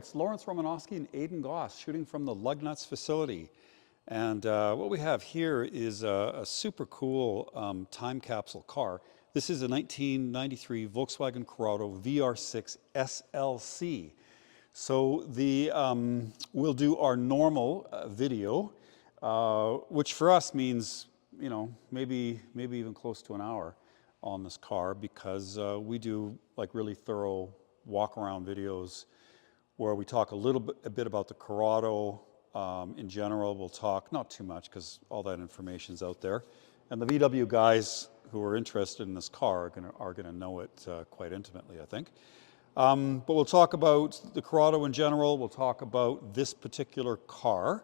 it's Lawrence Romanosky and Aidan Goss shooting from the Lugnuts facility. And what we have here is a super cool time capsule car. This is a 1993 Volkswagen Corrado VR6 SLC. So we'll do our normal video, which for us means, you know, maybe even close to an hour on this car, because we do like really thorough walk-around videos where we talk a bit about the Corrado in general. We'll talk, not too much because all that information's out there. And the VW guys who are interested in this car are gonna know it quite intimately, I think. But we'll talk about the Corrado in general. We'll talk about this particular car.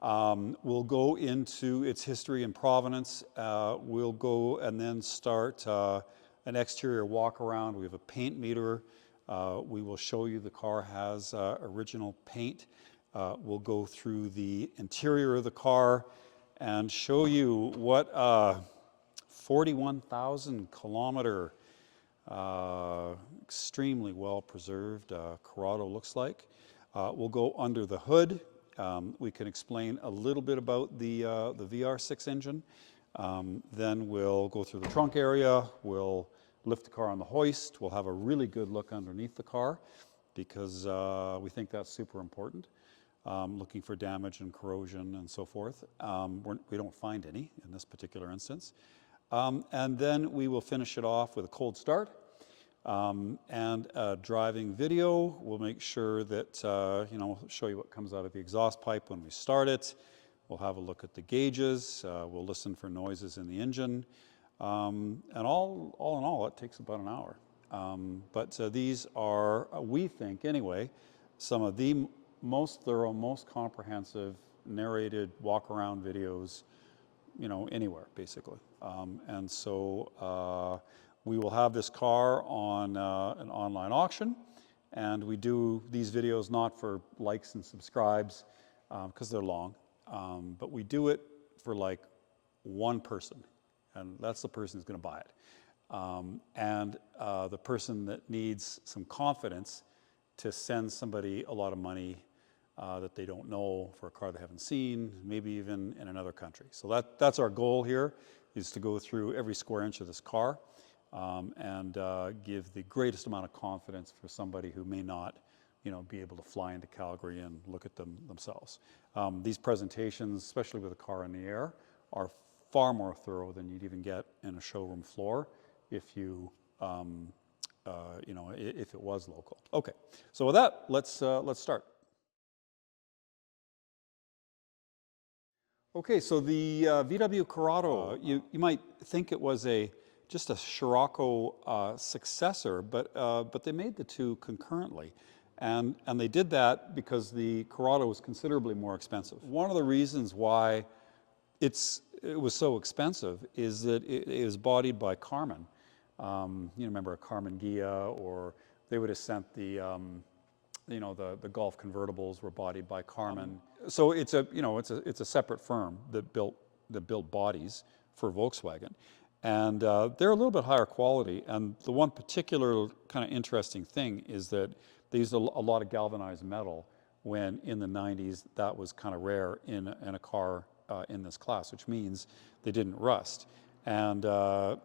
We'll go into its history and provenance. We'll go and then start an exterior walk around. We have a paint meter. We will show you the car has original paint. We'll go through the interior of the car and show you what 41,000 kilometer extremely well preserved Corrado looks like. We'll go under the hood. We can explain a little bit about the VR6 engine. Then we'll go through the trunk area. We'll lift the car on the hoist. We'll have a really good look underneath the car because we think that's super important. Looking for damage and corrosion and so forth. We don't find any in this particular instance. And then we will finish it off with a cold start and a driving video. We'll make sure that, we'll show you what comes out of the exhaust pipe when we start it. We'll have a look at the gauges. We'll listen for noises in the engine. And all in all, it takes about an hour. But these are, we think anyway, some of the most thorough, most comprehensive narrated walk-around videos, anywhere, basically. And so we will have this car on an online auction, and we do these videos not for likes and subscribes, because they're long, but we do it for like one person, and that's the person who's going to buy it. And the person that needs some confidence to send somebody a lot of money that they don't know for a car they haven't seen, maybe even in another country. So that's our goal here, is to go through every square inch of this car and give the greatest amount of confidence for somebody who may not be able to fly into Calgary and look at them themselves. These presentations, especially with a car in the air, are far more thorough than you'd even get in a showroom floor if you if it was local. Okay, so with that, let's start. Okay, so the VW Corrado, you might think it was just a Scirocco successor, but they made the two concurrently. And they did that because the Corrado was considerably more expensive. One of the reasons why it was so expensive is that it is bodied by Carmen. Remember a Carmen Ghia, or they would have sent the Golf convertibles were bodied by Carmen. So it's a separate firm that built bodies for Volkswagen, and they're a little bit higher quality. And the one particular kind of interesting thing is that they used a lot of galvanized metal, when in the 90s that was kind of rare in a car in this class, which means they didn't rust. And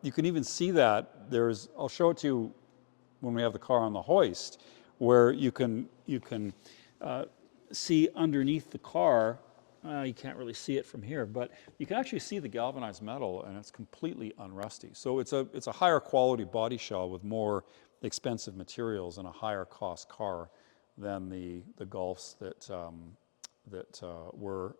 you can even see that I'll show it to you when we have the car on the hoist, where you can see underneath the car. You can't really see it from here, but you can actually see the galvanized metal, and it's completely unrusty. So it's a higher quality body shell with more expensive materials and a higher cost car than the Golfs that were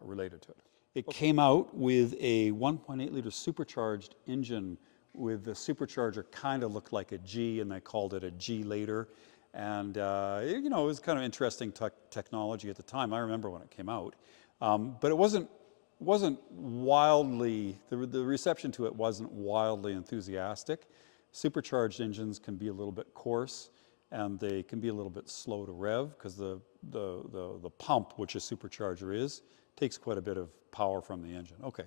related to it. It came out with a 1.8 liter supercharged engine, with the supercharger kind of looked like a G, and they called it a G later. And it was kind of interesting technology at the time. I remember when it came out, but it wasn't wildly, the reception to it wasn't wildly enthusiastic. Supercharged engines can be a little bit coarse, and they can be a little bit slow to rev, because the pump, which a supercharger is, takes quite a bit of power from the engine. Okay,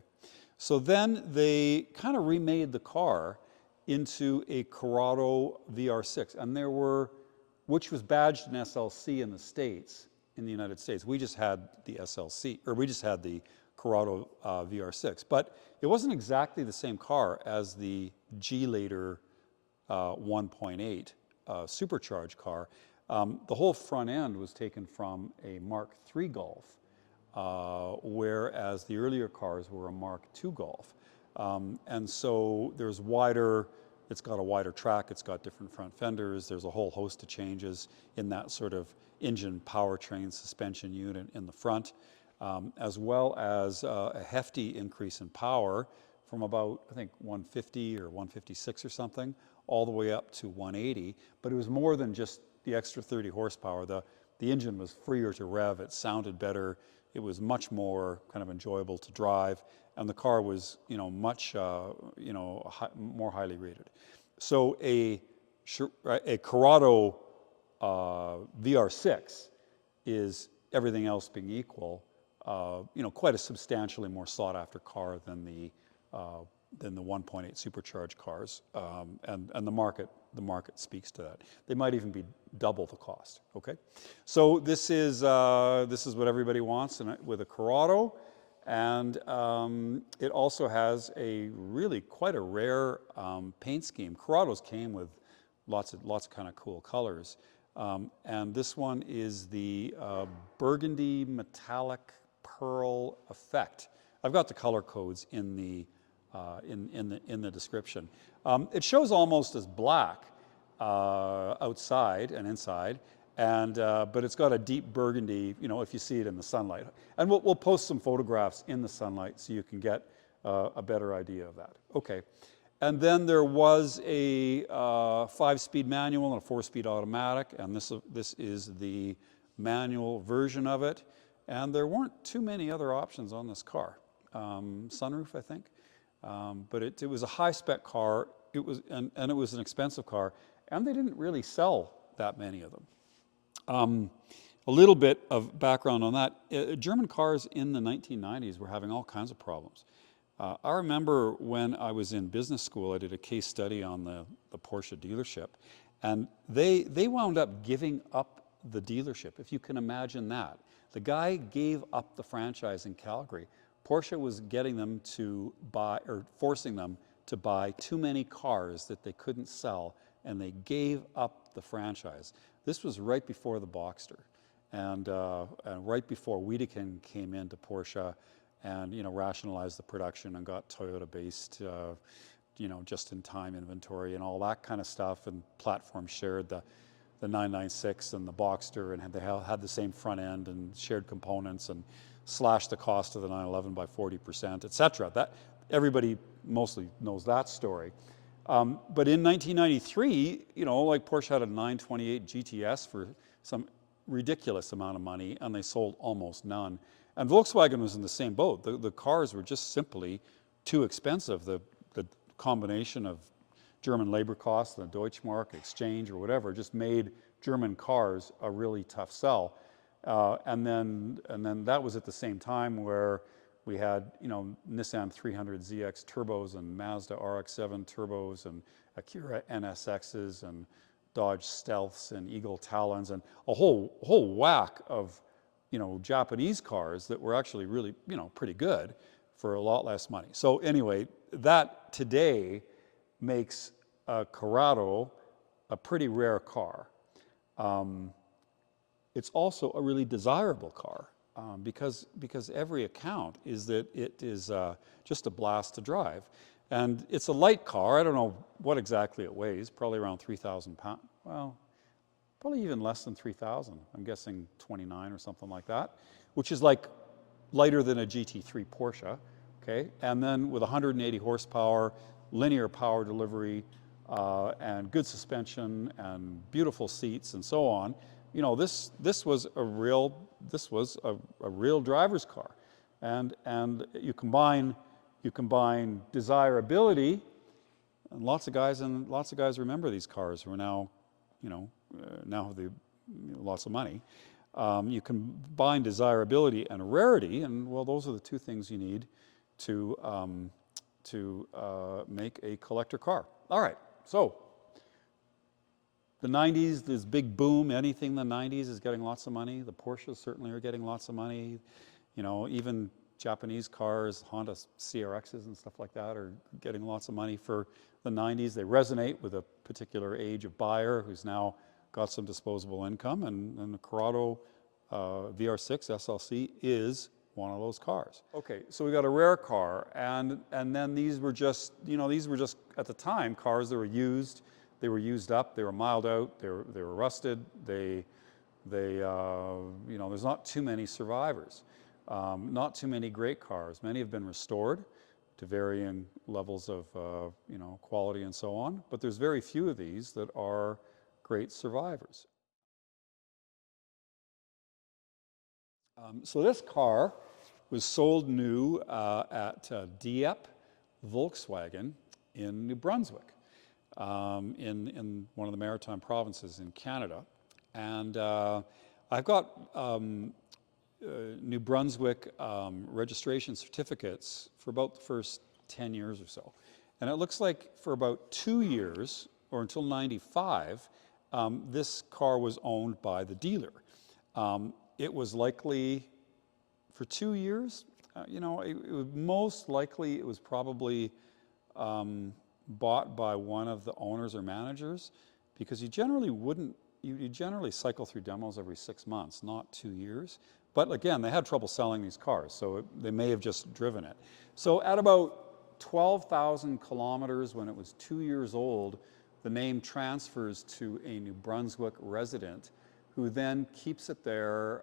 so then they kind of remade the car into a Corrado VR6, and there were which was badged an SLC in the States, in the United States. We just had the SLC, or we just had the Corrado VR6. But it wasn't exactly the same car as the G-Later 1.8 supercharged car. The whole front end was taken from a Mark III Golf, whereas the earlier cars were a Mark II Golf. And so there's wider, it's got a wider track, it's got different front fenders, there's a whole host of changes in that sort of engine, powertrain, suspension unit in the front, as well as a hefty increase in power from about, I think, 150 or 156 or something, all the way up to 180. But it was more than just the extra 30 horsepower. The engine was freer to rev, it sounded better, it was much more kind of enjoyable to drive, and the car was, much, more highly rated. So a Corrado VR6 is, everything else being equal, quite a substantially more sought-after car than the 1.8 supercharged cars, and the market speaks to that. They might even be double the cost. Okay, so this is what everybody wants with a Corrado, and it also has a really quite a rare paint scheme. Corrados came with lots of kind of cool colors, and this one is the burgundy metallic pearl effect. I've got the color codes in the description. It shows almost as black outside and inside, but it's got a deep burgundy, if you see it in the sunlight. And we'll post some photographs in the sunlight so you can get a better idea of that. Okay. And then there was a 5-speed manual and a 4-speed automatic, and this is the manual version of it. And there weren't too many other options on this car. Sunroof, I think. But it was a high-spec car. It was, and it was an expensive car, and they didn't really sell that many of them. A little bit of background on that. German cars in the 1990s were having all kinds of problems. I remember when I was in business school, I did a case study on the Porsche dealership, and they wound up giving up the dealership, if you can imagine that. The guy gave up the franchise in Calgary. Porsche was getting them to buy, or forcing them to buy too many cars that they couldn't sell, and they gave up the franchise. This was right before the Boxster, and right before Wiedekind came into Porsche and rationalized the production and got Toyota-based, just-in-time inventory and all that kind of stuff, and platforms shared the 996 and the Boxster, and they had the same front end and shared components, and slashed the cost of the 911 by 40%, et cetera. That everybody mostly knows that story. But in 1993, like Porsche had a 928 GTS for some ridiculous amount of money, and they sold almost none. And Volkswagen was in the same boat. The cars were just simply too expensive. The combination of German labor costs, the Deutschmark exchange or whatever, just made German cars a really tough sell. And then that was at the same time where we had, Nissan 300ZX turbos and Mazda RX-7 turbos and Acura NSXs and Dodge Stealths and Eagle Talons and a whole whack of, Japanese cars that were actually really, pretty good for a lot less money. So anyway, that today makes a Corrado a pretty rare car. It's also a really desirable car because every account is that it is just a blast to drive. And it's a light car. I don't know what exactly it weighs, probably around 3,000 pounds. Well, probably even less than 3,000. I'm guessing 29 or something like that, which is like lighter than a GT3 Porsche, okay? And then with 180 horsepower, linear power delivery, and good suspension and beautiful seats and so on. This was a real driver's car, and you combine desirability, and lots of guys remember these cars who are now have lots of money. You combine desirability and rarity, and well, those are the two things you need to make a collector car. All right, so the 90s, this big boom, anything in the 90s is getting lots of money. The Porsches certainly are getting lots of money. You know, even Japanese cars, Honda CRXs and stuff like that are getting lots of money for the 90s. They resonate with a particular age of buyer who's now got some disposable income, and the Corrado VR6 SLC is one of those cars. Okay, so we got a rare car, and then these were just, you know, these were just, at the time, cars that were used. They were used up, they were miled out, they were rusted, you know, there's not too many survivors. Not too many great cars. Many have been restored to varying levels of you know, quality and so on, but there's very few of these that are great survivors. So this car was sold new at Dieppe Volkswagen in New Brunswick, in one of the maritime provinces in Canada. And I've got New Brunswick registration certificates for about the first 10 years or so. And it looks like for about 2 years, or until 95, this car was owned by the dealer. It was likely, for 2 years, you know, it was most likely it was probably bought by one of the owners or managers, because you generally wouldn't, you generally cycle through demos every 6 months, not 2 years. But again, they had trouble selling these cars, so they may have just driven it. So at about 12,000 kilometers, when it was 2 years old, the name transfers to a New Brunswick resident, who then keeps it there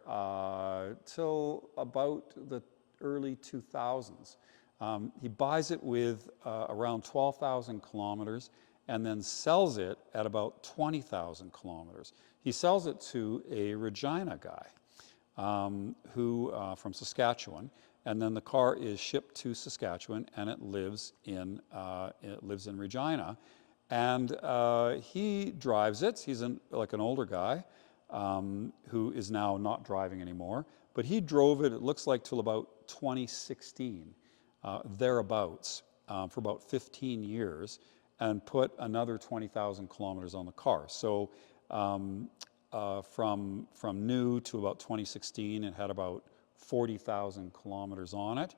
till about the early 2000s. He buys it with around 12,000 kilometers and then sells it at about 20,000 kilometers. He sells it to a Regina guy who from Saskatchewan, and then the car is shipped to Saskatchewan, and it lives in Regina, and he drives it. He's like an older guy who is now not driving anymore, but he drove it, it looks like, till about 2016, thereabouts, for about 15 years, and put another 20,000 kilometers on the car. So from new to about 2016, it had about 40,000 kilometers on it.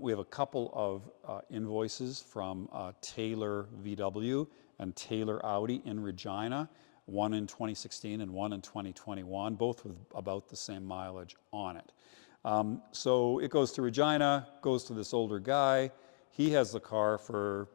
We have a couple of invoices from Taylor VW and Taylor Audi in Regina, one in 2016 and one in 2021, both with about the same mileage on it. So it goes to Regina, goes to this older guy. He has the car for,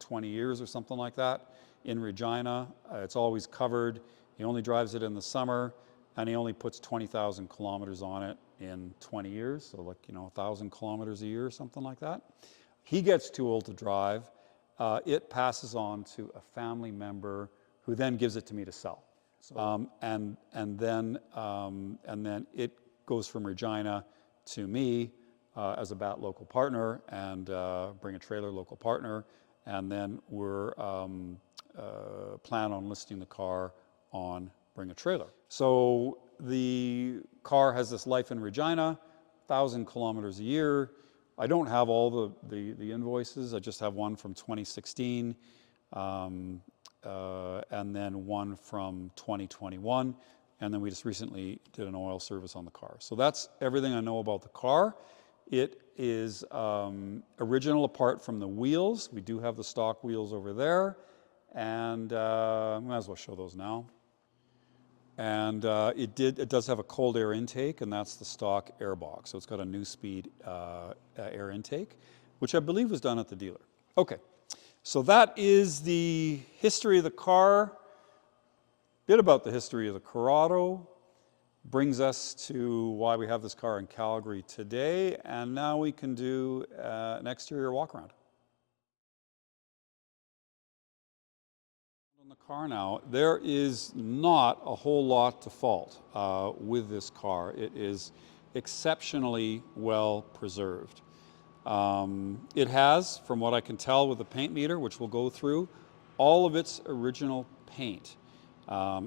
20 years or something like that in Regina. It's always covered. He only drives it in the summer, and he only puts 20,000 kilometers on it in 20 years, so like, 1,000 kilometers a year or something like that. He gets too old to drive. It passes on to a family member who then gives it to me to sell. So, and then it goes from Regina to me as a BAT local partner and Bring a Trailer local partner, and then we're plan on listing the car on Bring a Trailer. So the car has this life in Regina, 1,000 kilometers a year. I don't have all the invoices. I just have one from 2016, and then one from 2021, and then we just recently did an oil service on the car. So that's everything I know about the car. It is original apart from the wheels. We do have the stock wheels over there, and I might as well show those now. And it does have a cold air intake, and that's the stock airbox. So it's got a new speed air intake, which I believe was done at the dealer. Okay, so that is the history of the car. Bit about the history of the Corrado. Brings us to why we have this car in Calgary today, and now we can do an exterior walk around. On the car now, there is not a whole lot to fault with this car. It is exceptionally well preserved. It has, from what I can tell with the paint meter, which we'll go through, all of its original paint.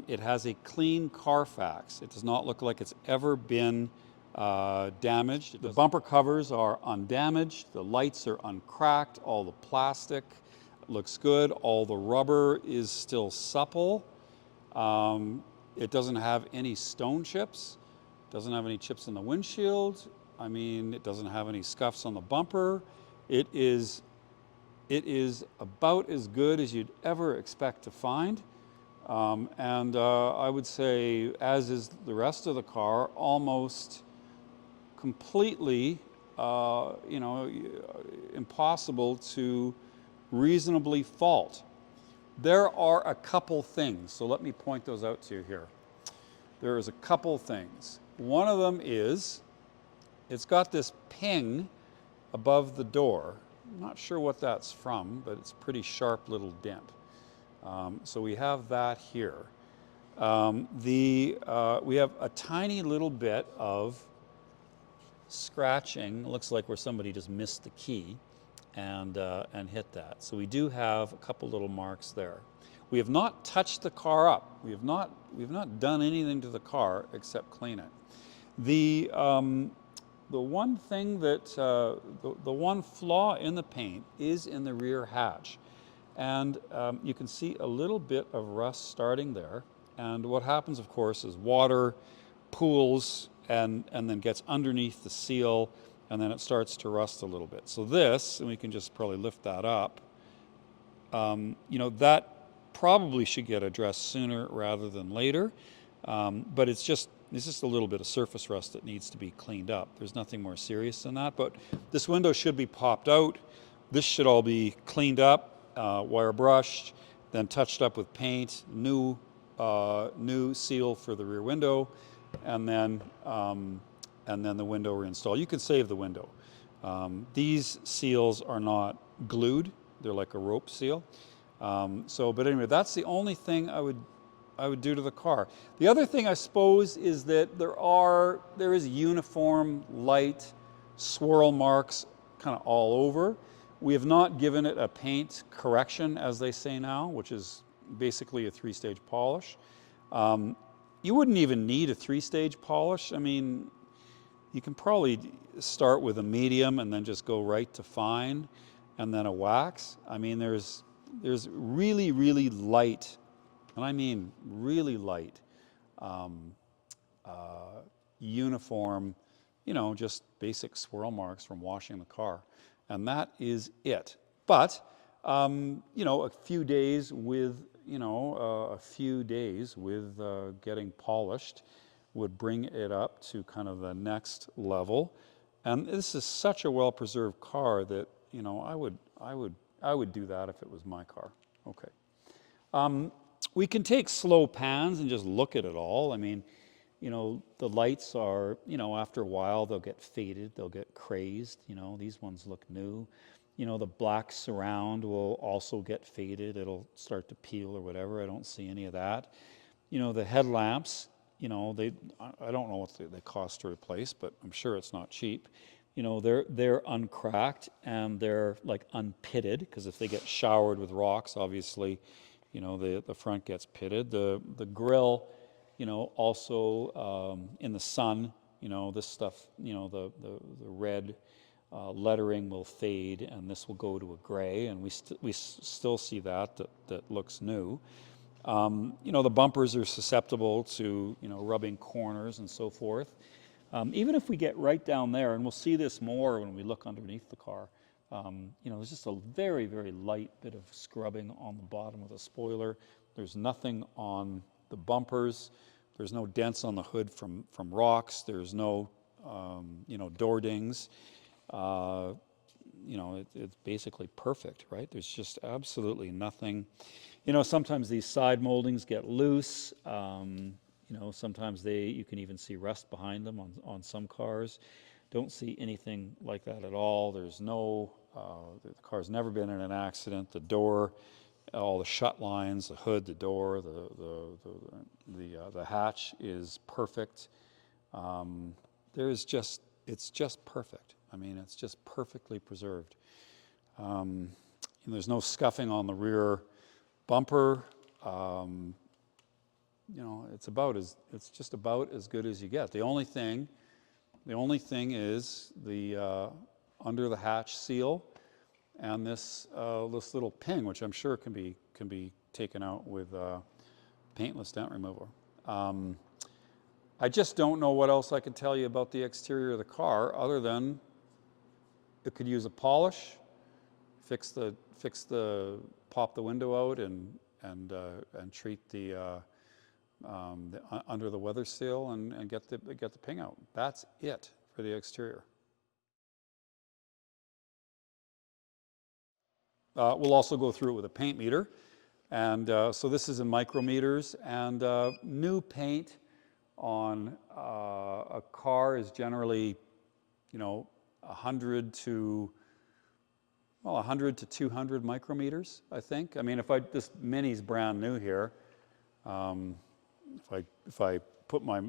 It has a clean Carfax. It does not look like it's ever been damaged. The bumper covers are undamaged. The lights are uncracked. All the plastic looks good. All the rubber is still supple. It doesn't have any stone chips, doesn't have any chips in the windshield. I mean, it doesn't have any scuffs on the bumper. It is about as good as you'd ever expect to find. And I would say, as is the rest of the car, almost completely, impossible to reasonably fault. There are a couple things, so let me point those out to you here. There is a couple things. One of them is, it's got this ping above the door. I'm not sure what that's from, but it's a pretty sharp little dent. So we have that here. We have a tiny little bit of scratching. It looks like where somebody just missed the key and hit that. So we do have a couple little marks there. We have not touched the car up. We have not done anything to the car except clean it. The one thing that the one flaw in the paint is in the rear hatch, and you can see a little bit of rust starting there. And what happens, of course, is water pools and then gets underneath the seal, and then it starts to rust a little bit. So this, and we can just probably lift that up, that probably should get addressed sooner rather than later. But it's just a little bit of surface rust that needs to be cleaned up. There's nothing more serious than that. But this window should be popped out. This should all be cleaned up, wire brushed, then touched up with paint, new seal for the rear window, and then the window reinstalled. You can save the window. These seals are not glued; they're like a rope seal. But anyway, that's the only thing I would do to the car. The other thing, I suppose, is that there is uniform light swirl marks kind of all over. We have not given it a paint correction, as they say now, which is basically a 3-stage polish. You wouldn't even need a 3-stage polish. I mean, you can probably start with a medium and then just go right to fine, and then a wax. I mean, there's really, really light, and I mean really light, uniform, just basic swirl marks from washing the car. And that is it. But, a few days with, getting polished would bring it up to kind of the next level. And this is such a well-preserved car that, I would do that if it was my car. Okay. We can take slow pans and just look at it all. I mean, the lights are, after a while they'll get faded, they'll get crazed. These ones look new. The black surround will also get faded. It'll start to peel or whatever. I don't see any of that. The headlamps, I don't know what they cost to replace, but I'm sure it's not cheap. They're uncracked and they're like unpitted, because if they get showered with rocks, obviously, the front gets pitted. The grill, also in the sun, this stuff, the red lettering will fade, and this will go to a gray, and we still see that looks new. The bumpers are susceptible to rubbing corners and so forth. Even if we get right down there, and we'll see this more when we look underneath the car, there's just a very, very light bit of scrubbing on the bottom of the spoiler. There's nothing on the bumpers. There's no dents on the hood from rocks. There's no, door dings. It's basically perfect, right? There's just absolutely nothing. Sometimes these side moldings get loose. Sometimes you can even see rust behind them on some cars. Don't see anything like that at all. There's no, the car's never been in an accident. The door, all the shut lines, the hood, the door, the hatch is perfect. It's just perfect. I mean, it's just perfectly preserved. There's no scuffing on the rear bumper. It's just about as good as you get. The only thing is the under the hatch seal. and this this little ping, which I'm sure can be taken out with paintless dent remover. I just don't know what else I can tell you about the exterior of the car other than it could use a polish, pop the window out and treat the under the weather seal and get the ping out. That's it for the exterior. We'll also go through it with a paint meter, and so this is in micrometers, and new paint on a car is generally, 100 to 200 micrometers, I think. I mean, this Mini's brand new here. If I put my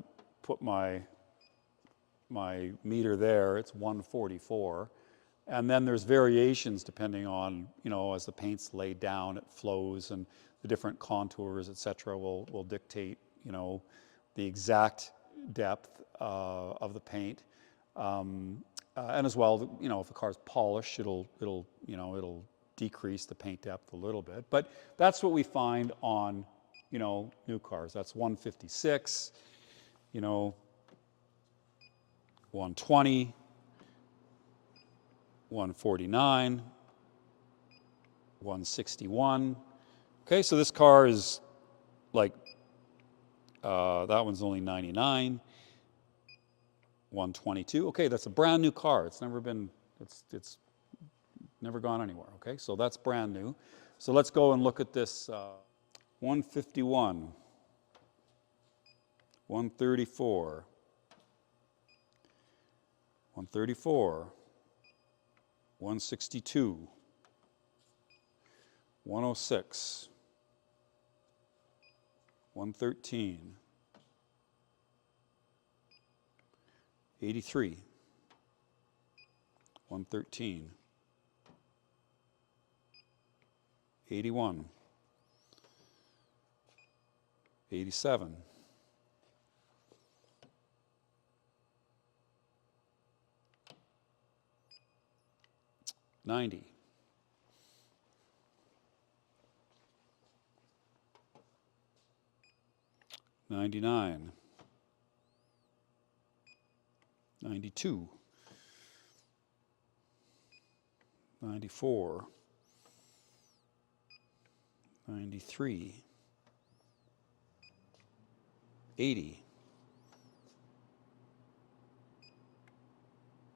meter there, it's 144. And then there's variations depending on, as the paint's laid down, it flows, and the different contours, et cetera, will dictate, the exact depth of the paint. And as well, if a car's polished, it'll decrease the paint depth a little bit. But that's what we find on, new cars. That's 156, 120, 149, 161. Okay, so this car is like, that one's only 99. 122. Okay, that's a brand new car. It's never gone anywhere. Okay, so that's brand new. So let's go and look at this 151, 134, 134, 162, 106, 113, 83, 113, 81, 87, 90, 99, 92, 94, 93, 80,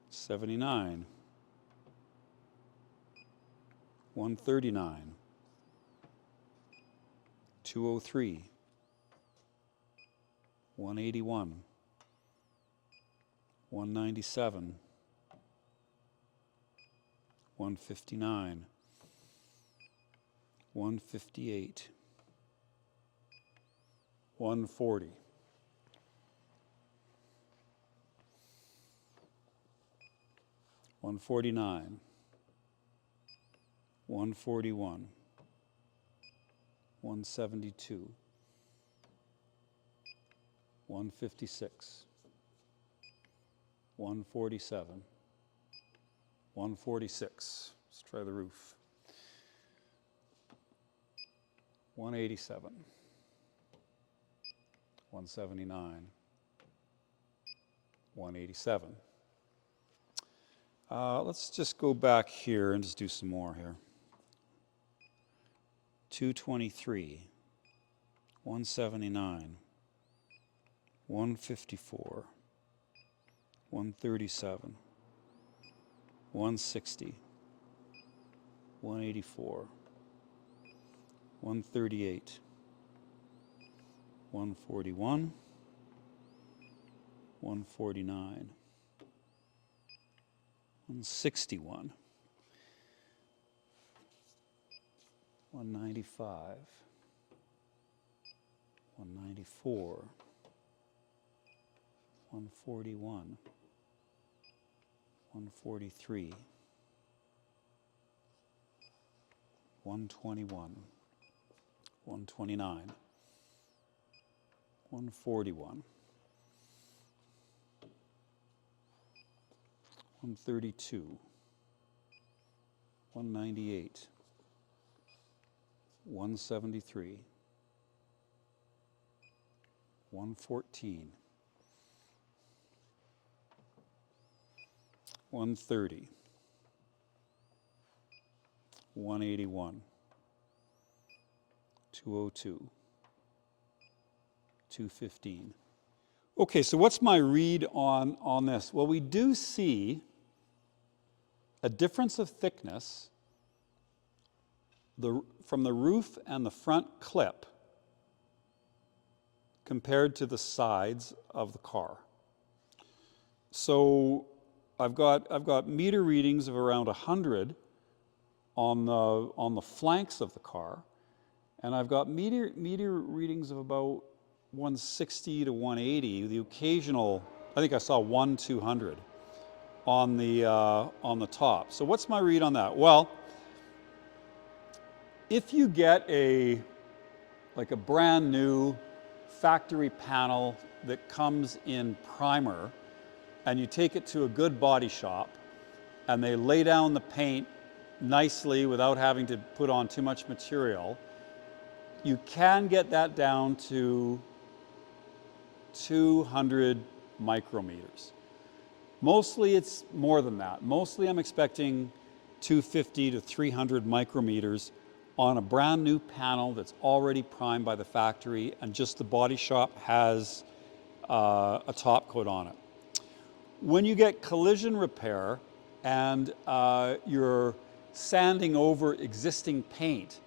79, 139, 203, 181, 197, 159, 158, 140, 149, 141, 172, 156, 147, 146. Let's try the roof. 187, 179, 187. Let's just go back here and just do some more here. 223, 179, 154, 137, 160, 184, 138, 141, 149, 161, 195, 194, 141, 143, 121, 129, 141, 132, 198, 173, 114, 130, 181, 202, 215. Okay, so what's my read on this? Well, we do see a difference of thickness from the roof and the front clip compared to the sides of the car. So I've got meter readings of around 100 on the flanks of the car, and I've got meter readings of about 160 to 180. The occasional, I think I saw 200 on the top. So what's my read on that? Well, if you get like a brand new factory panel that comes in primer, and you take it to a good body shop, and they lay down the paint nicely without having to put on too much material, you can get that down to 200 micrometers. Mostly it's more than that. Mostly I'm expecting 250 to 300 micrometers on a brand new panel that's already primed by the factory, and just the body shop has a top coat on it. When you get collision repair and you're sanding over existing paint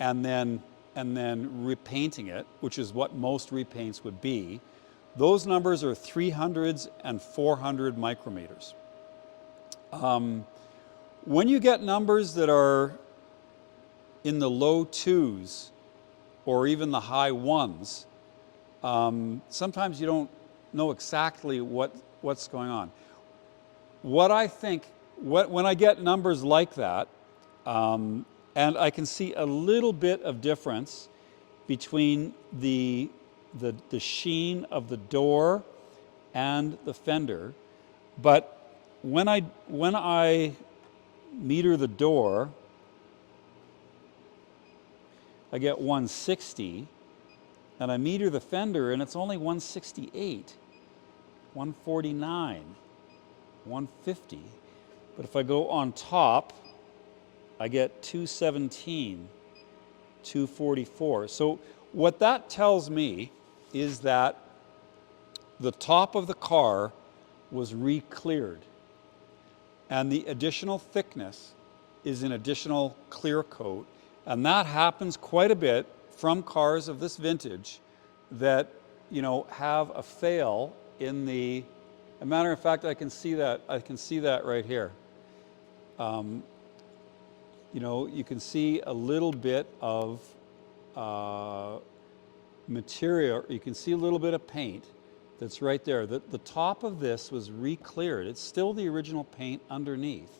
and then repainting it, which is what most repaints would be, those numbers are 300s and 400 micrometers. When you get numbers that are in the low 2s or even the high 1s, sometimes you don't know exactly what's going on. What I think, when I get numbers like that, and I can see a little bit of difference between the sheen of the door and the fender, but when I meter the door, I get 160, and I meter the fender and it's only 168, 149, 150. But if I go on top, I get 217, 244. So what that tells me is that the top of the car was re-cleared, and the additional thickness is an additional clear coat, and that happens quite a bit from cars of this vintage that, you know, have a fail in the. As a matter of fact, I can see that right here. You know, you can see a little bit of material. You can see a little bit of paint that's right there. The top of this was re-cleared. It's still the original paint underneath,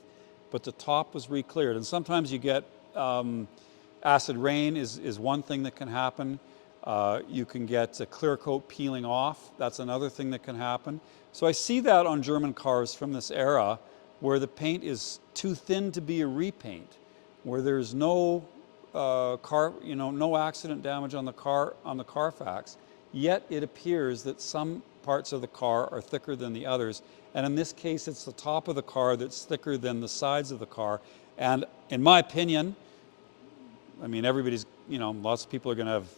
but the top was re-cleared. And sometimes you get acid rain is one thing that can happen. You can get a clear coat peeling off. That's another thing that can happen. So I see that on German cars from this era, where the paint is too thin to be a repaint, where there's no no accident damage on the Carfax, yet it appears that some parts of the car are thicker than the others. And in this case, it's the top of the car that's thicker than the sides of the car. And in my opinion, I mean, everybody's, lots of people are going to have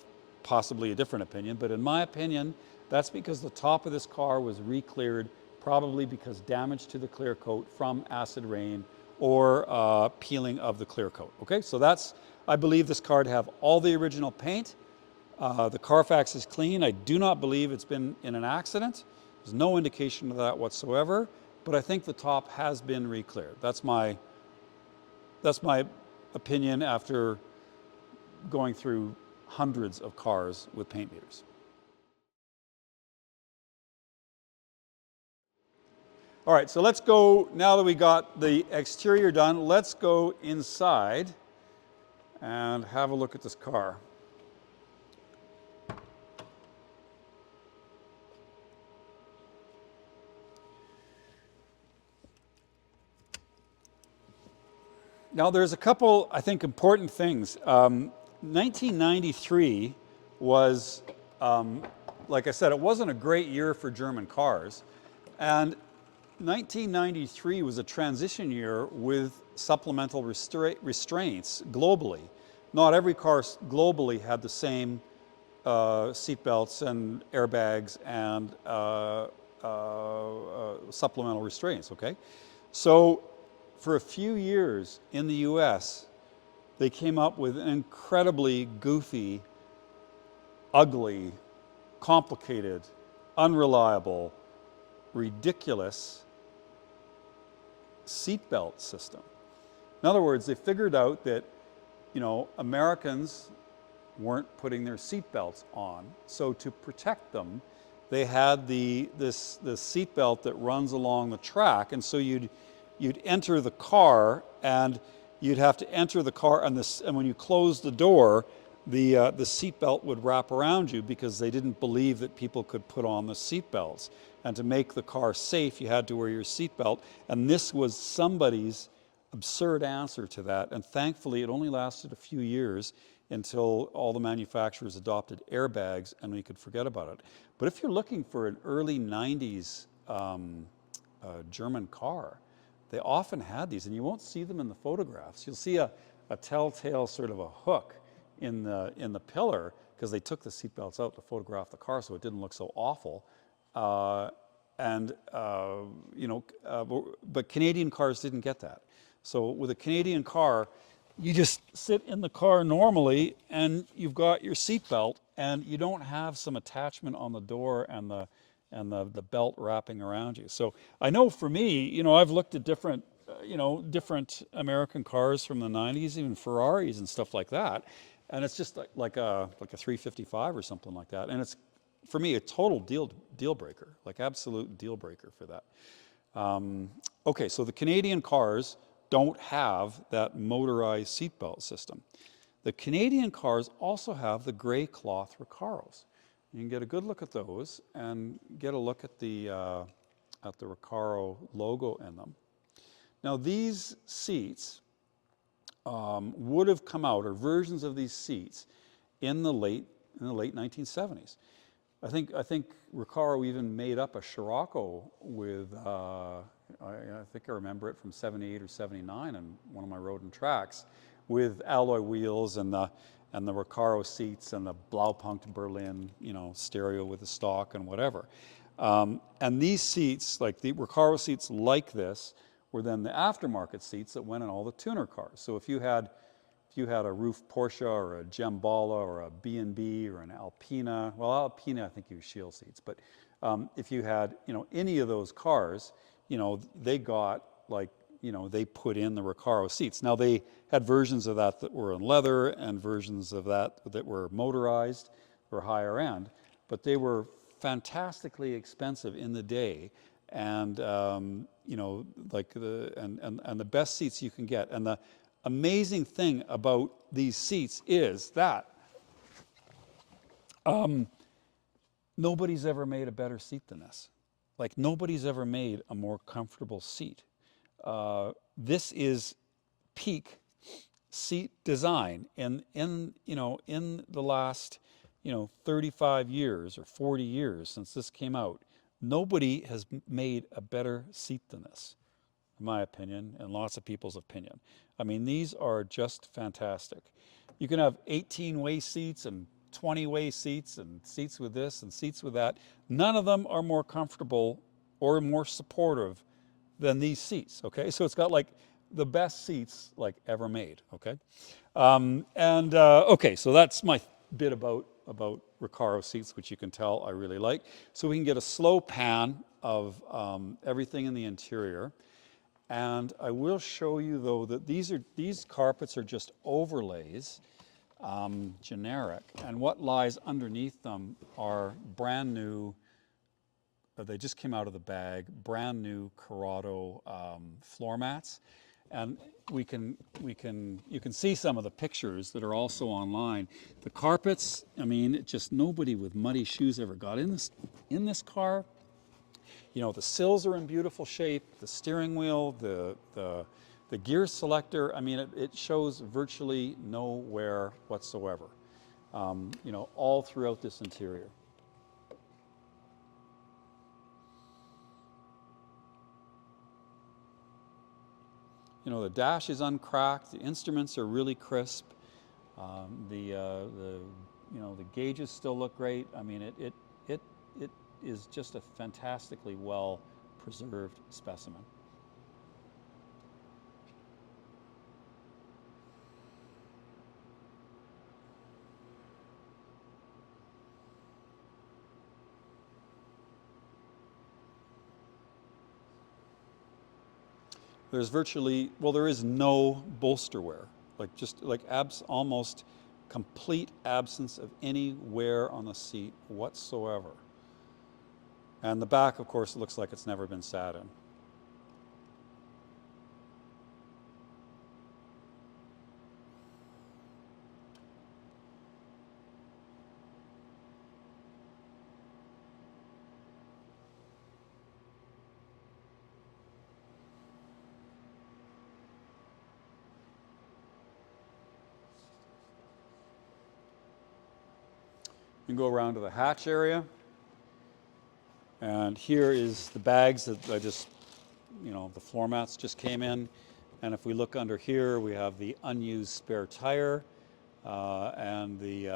possibly a different opinion, but in my opinion, that's because the top of this car was re-cleared, probably because damage to the clear coat from acid rain or peeling of the clear coat. Okay, so I believe this car to have all the original paint. The Carfax is clean. I do not believe it's been in an accident. There's no indication of that whatsoever, but I think the top has been re-cleared. That's my opinion after going through hundreds of cars with paint meters. All right, so let's go, now that we got the exterior done, let's go inside and have a look at this car. Now there's a couple, I think, important things. 1993 was, like I said, it wasn't a great year for German cars. And 1993 was a transition year with supplemental restraints globally. Not every car globally had the same seat belts and airbags and supplemental restraints, okay? So for a few years in the US, they came up with an incredibly goofy, ugly, complicated, unreliable, ridiculous seatbelt system. In other words, they figured out that, you know, Americans weren't putting their seatbelts on. So to protect them, they had this seatbelt that runs along the track, and so you'd enter the car, and you'd have to enter the car, and when you close the door, the seatbelt would wrap around you because they didn't believe that people could put on the seatbelts. And to make the car safe, you had to wear your seatbelt, and this was somebody's absurd answer to that. And thankfully, it only lasted a few years until all the manufacturers adopted airbags, and we could forget about it. But if you're looking for an early 90s German car, they often had these, and you won't see them in the photographs. You'll see a telltale sort of a hook in the pillar because they took the seatbelts out to photograph the car so it didn't look so awful. But Canadian cars didn't get that. So with a Canadian car, you just sit in the car normally, and you've got your seatbelt, and you don't have some attachment on the door and the belt wrapping around you. So I know for me, you know, I've looked at different American cars from the 90s, even Ferraris and stuff like that, and it's just like a 355 or something like that, and it's, for me, a total deal breaker, like absolute deal breaker for that. Okay, so the Canadian cars don't have that motorized seatbelt system. The Canadian cars also have the gray cloth Recaros. You can get a good look at those and get a look at the Recaro logo in them. Now these seats would have come out, or versions of these seats, in the late 1970s. I think Recaro even made up a Scirocco with, I think I remember it from 78 or 79 on one of my road and tracks, with alloy wheels and the Recaro seats and the Blaupunkt Berlin, you know, stereo with the stock and whatever. And these seats, like the Recaro seats like this, were then the aftermarket seats that went in all the tuner cars. So if you had a roof Porsche or a Gembala or a B&B or an Alpina, well, Alpina I think used shield seats, but if you had, you know, any of those cars, you know, they got, like, you know, they put in the Recaro seats. Now they had versions of that were in leather and versions of that were motorized or higher end, but they were fantastically expensive in the day, and you know, like the best seats you can get. And the amazing thing about these seats is that nobody's ever made a better seat than this. Like, nobody's ever made a more comfortable seat. This is peak seat design, and in the last 35 years or 40 years since this came out, nobody has made a better seat than this, in my opinion, and lots of people's opinion. I mean, these are just fantastic. You can have 18-way seats and 20-way seats and seats with this and seats with that. None of them are more comfortable or more supportive than these seats, okay? So it's got like the best seats like ever made, okay? Okay, so that's my bit about Recaro seats, which you can tell I really like. So we can get a slow pan of everything in the interior. And I will show you, though, that these carpets are just overlays, generic, and what lies underneath them are brand new, they just came out of the bag, brand new Corrado floor mats. And you can see some of the pictures that are also online. The carpets, I mean, just nobody with muddy shoes ever got in this car. You know, the sills are in beautiful shape, the steering wheel, the The gear selector, I mean, it shows virtually no wear whatsoever, you know, all throughout this interior. You know, the dash is uncracked, the instruments are really crisp, you know, the gauges still look great. I mean, it is just a fantastically well preserved specimen. There's virtually, well, there is no bolster wear, almost complete absence of any wear on the seat whatsoever. And the back, of course, looks like it's never been sat in. You can go around to the hatch area. And here is the bags that I just, you know, the floor mats just came in. And if we look under here, we have the unused spare tire and the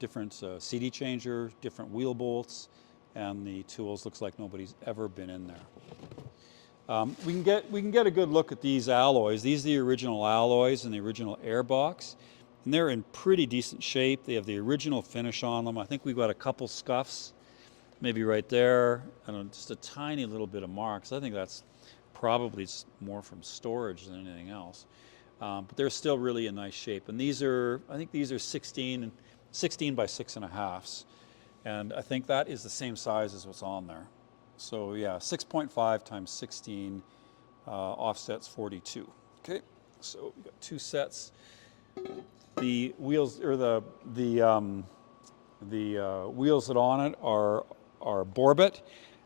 different CD changer, different wheel bolts, and the tools. Looks like nobody's ever been in there. We can get a good look at these alloys. These are the original alloys in the original airbox. And they're in pretty decent shape. They have the original finish on them. I think we've got a couple scuffs, maybe right there, and just a tiny little bit of marks. I think that's probably more from storage than anything else. But they're still really in nice shape. And these are, I think these are 16 by 6.5s. And I think that is the same size as what's on there. So yeah, 6.5 times 16, offsets 42. Okay, so we've got two sets. The wheels, or the wheels that are on it are Borbet,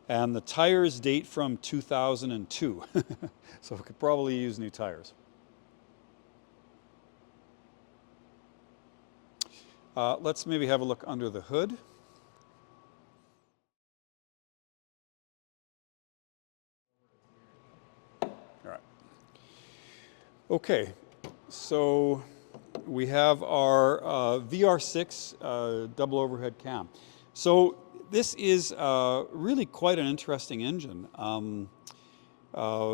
and the tires date from 2002. So we could probably use new tires. Let's maybe have a look under the hood. All right. Okay, so we have our VR6 double overhead cam. So this is really quite an interesting engine. The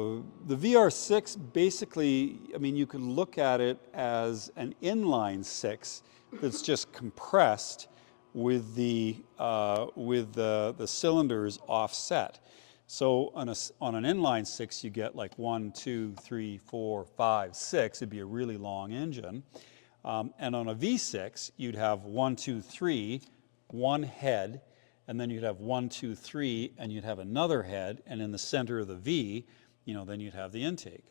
VR6 basically, I mean, you could look at it as an inline six that's just compressed with the cylinders offset. So on an inline six, you get like 1, 2, 3, 4, 5, 6. It'd be a really long engine. And on a V6, you'd have 1, 2, 3, one head, and then you'd have 1, 2, 3, and you'd have another head, and in the center of the V, you know, then you'd have the intake.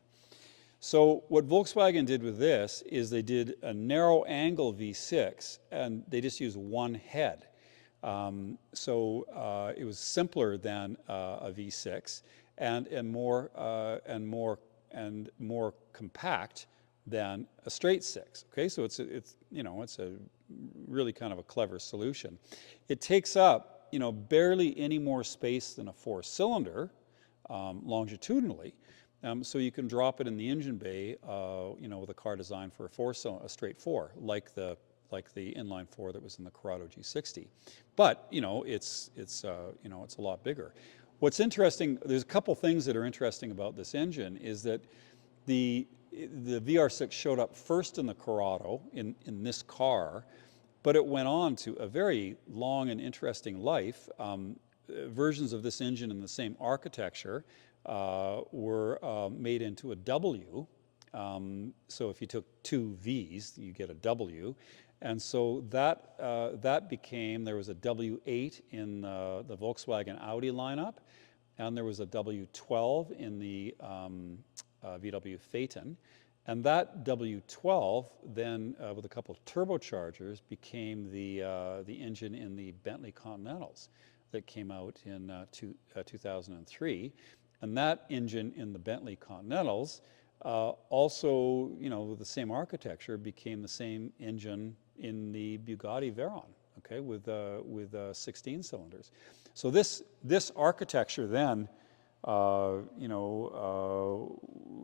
So what Volkswagen did with this is they did a narrow angle V6, and they just used one head. It was simpler than a V6, and more compact than a straight six. Okay, so it's a really kind of a clever solution. It takes up, you know, barely any more space than a four-cylinder longitudinally. So you can drop it in the engine bay, you know, with a car designed for a straight four, like the inline four that was in the Corrado G60. But you know, it's a lot bigger. What's interesting, there's a couple things that are interesting about this engine, is that the VR6 showed up first in the Corrado in this car, but it went on to a very long and interesting life. Versions of this engine in the same architecture were made into a W. So if you took two V's, you get a W. And so that became, there was a W8 in the Volkswagen Audi lineup, and there was a W12 in the VW Phaeton. And that W12 then, with a couple of turbochargers, became the engine in the Bentley Continentals that came out in 2003. And that engine in the Bentley Continentals also, with the same architecture, became the same engine in the Bugatti Veyron, okay, with 16 cylinders. So this architecture then,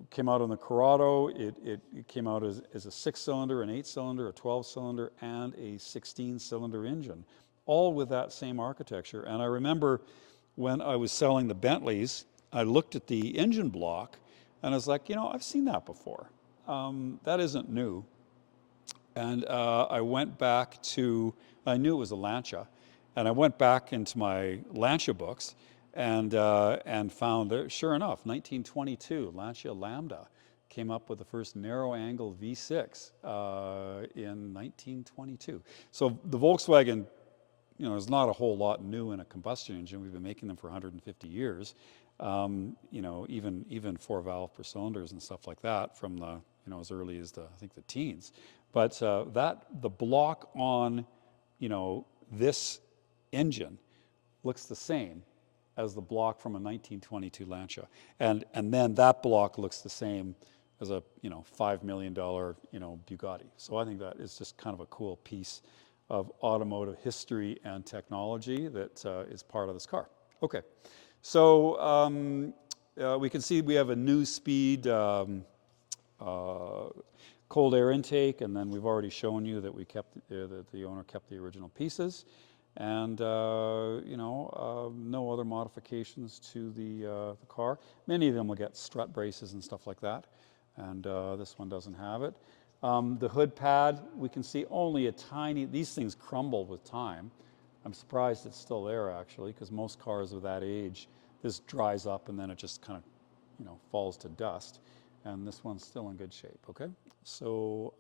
came out on the Corrado. It came out as a 6-cylinder, an 8-cylinder, a 12-cylinder, and a 16-cylinder engine, all with that same architecture. And I remember when I was selling the Bentleys, I looked at the engine block, and I was like, I've seen that before. That isn't new. And I went back to, I knew it was a Lancia, and I went back into my Lancia books and found that, sure enough, 1922, Lancia Lambda came up with the first narrow-angle V6 in 1922. So the Volkswagen, there's not a whole lot new in a combustion engine. We've been making them for 150 years. Even 4-valve per cylinders and stuff like that from the, as early as I think the teens. But the block on, this engine looks the same as the block from a 1922 Lancia. And then that block looks the same as a, $5 million, Bugatti. So I think that is just kind of a cool piece of automotive history and technology that is part of this car. Okay. So we can see we have a new speed cold air intake, and then we've already shown you that that the owner kept the original pieces, and no other modifications to the car. Many of them will get strut braces and stuff like that, and this one doesn't have it. The hood pad, we can see only a tiny. These things crumble with time. I'm surprised it's still there, actually, because most cars of that age, this dries up and then it just kind of, falls to dust. And this one's still in good shape, okay? So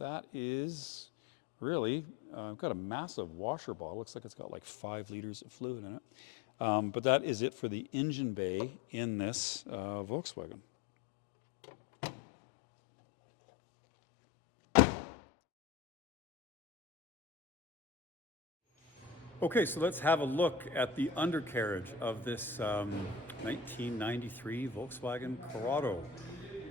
that is really, I've got a massive washer bottle. Looks like it's got like 5 liters of fluid in it. But that is it for the engine bay in this Volkswagen. Okay, so let's have a look at the undercarriage of this 1993 Volkswagen Corrado.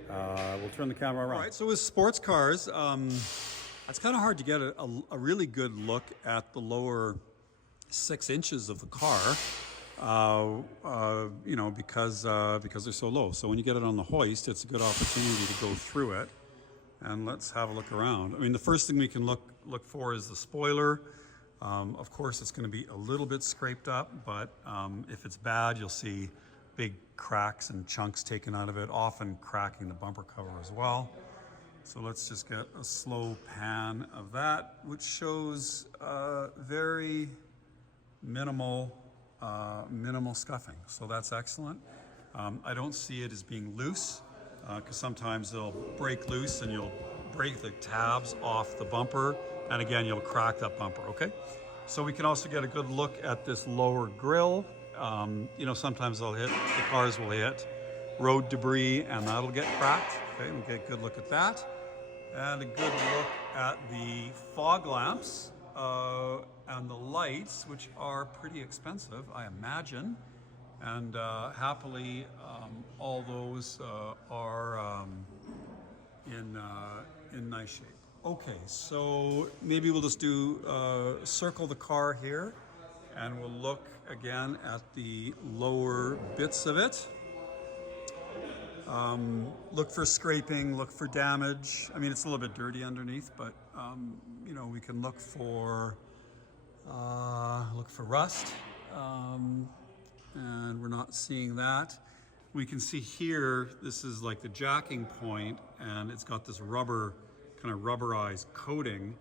We'll turn the camera around. All right, so with sports cars, it's kind of hard to get a really good look at the lower 6 inches of the car, because they're so low. So when you get it on the hoist, it's a good opportunity to go through it. And let's have a look around. I mean, the first thing we can look for is the spoiler. Of course, it's going to be a little bit scraped up, but if it's bad, you'll see big cracks and chunks taken out of it, often cracking the bumper cover as well. So let's just get a slow pan of that, which shows very minimal scuffing. So that's excellent. I don't see it as being loose, because sometimes they'll break loose and you'll break the tabs off the bumper, and again, you'll crack that bumper, okay? So we can also get a good look at this lower grille. Sometimes the cars will hit road debris and that'll get cracked. Okay, we'll get a good look at that. And a good look at the fog lamps and the lights, which are pretty expensive, I imagine. And happily, all those are in nice shape. Okay, so maybe we'll just circle the car here, and we'll look again at the lower bits of it. Look for scraping, look for damage. I mean, it's a little bit dirty underneath, but we can look for rust, and we're not seeing that. We can see here, this is like the jacking point, and it's got this kind of rubberized coating,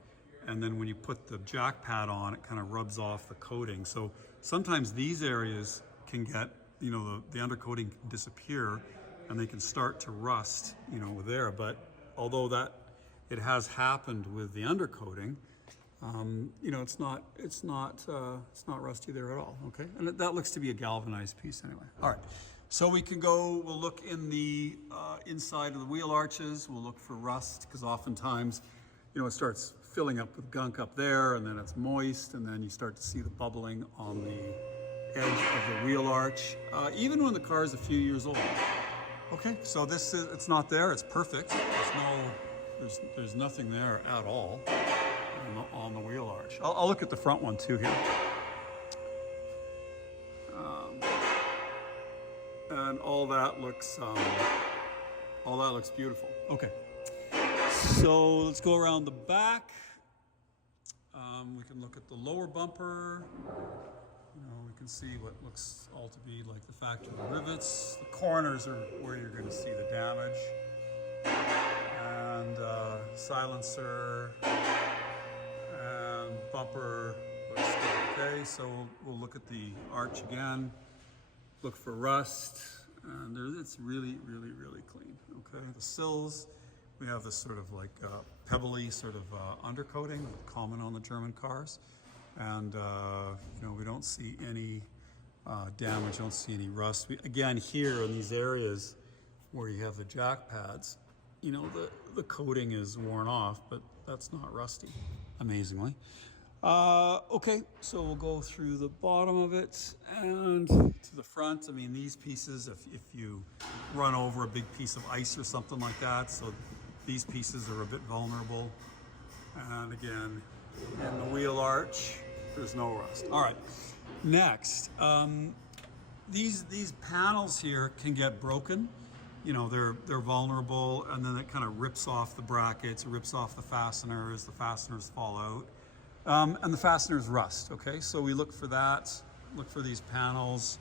and then when you put the jack pad on, it kind of rubs off the coating. So sometimes these areas can get, the undercoating can disappear, and they can start to rust, there. But although it has happened with the undercoating, it's not rusty there at all. Okay, and that looks to be a galvanized piece anyway. All right. So we'll look in the inside of the wheel arches. We'll look for rust, because oftentimes, it starts filling up with gunk up there, and then it's moist, and then you start to see the bubbling on the edge of the wheel arch, even when the car is a few years old. Okay, so this is, it's not there, it's perfect. There's nothing there at all on the wheel arch. I'll look at the front one too here. And all that looks beautiful. Okay, so let's go around the back. We can look at the lower bumper. We can see what looks all to be like the factory rivets. The corners are where you're going to see the damage. And silencer and bumper looks good. Okay, so we'll look at the arch again. Look for rust, and it's really, really, really clean. Okay, the sills, we have this sort of like pebbly sort of undercoating, common on the German cars, and we don't see any damage, don't see any rust. Again, here in these areas where you have the jack pads, the coating is worn off, but that's not rusty, amazingly. Okay, so we'll go through the bottom of it and to the front. I mean, these pieces, if you run over a big piece of ice or something like that, so these pieces are a bit vulnerable. And again, in the wheel arch, there's no rust. All right, next, these panels here can get broken. They're vulnerable, and then it kind of rips off the brackets, rips off the fasteners fall out. And the fasteners rust, okay? So we look for that, look for these panels,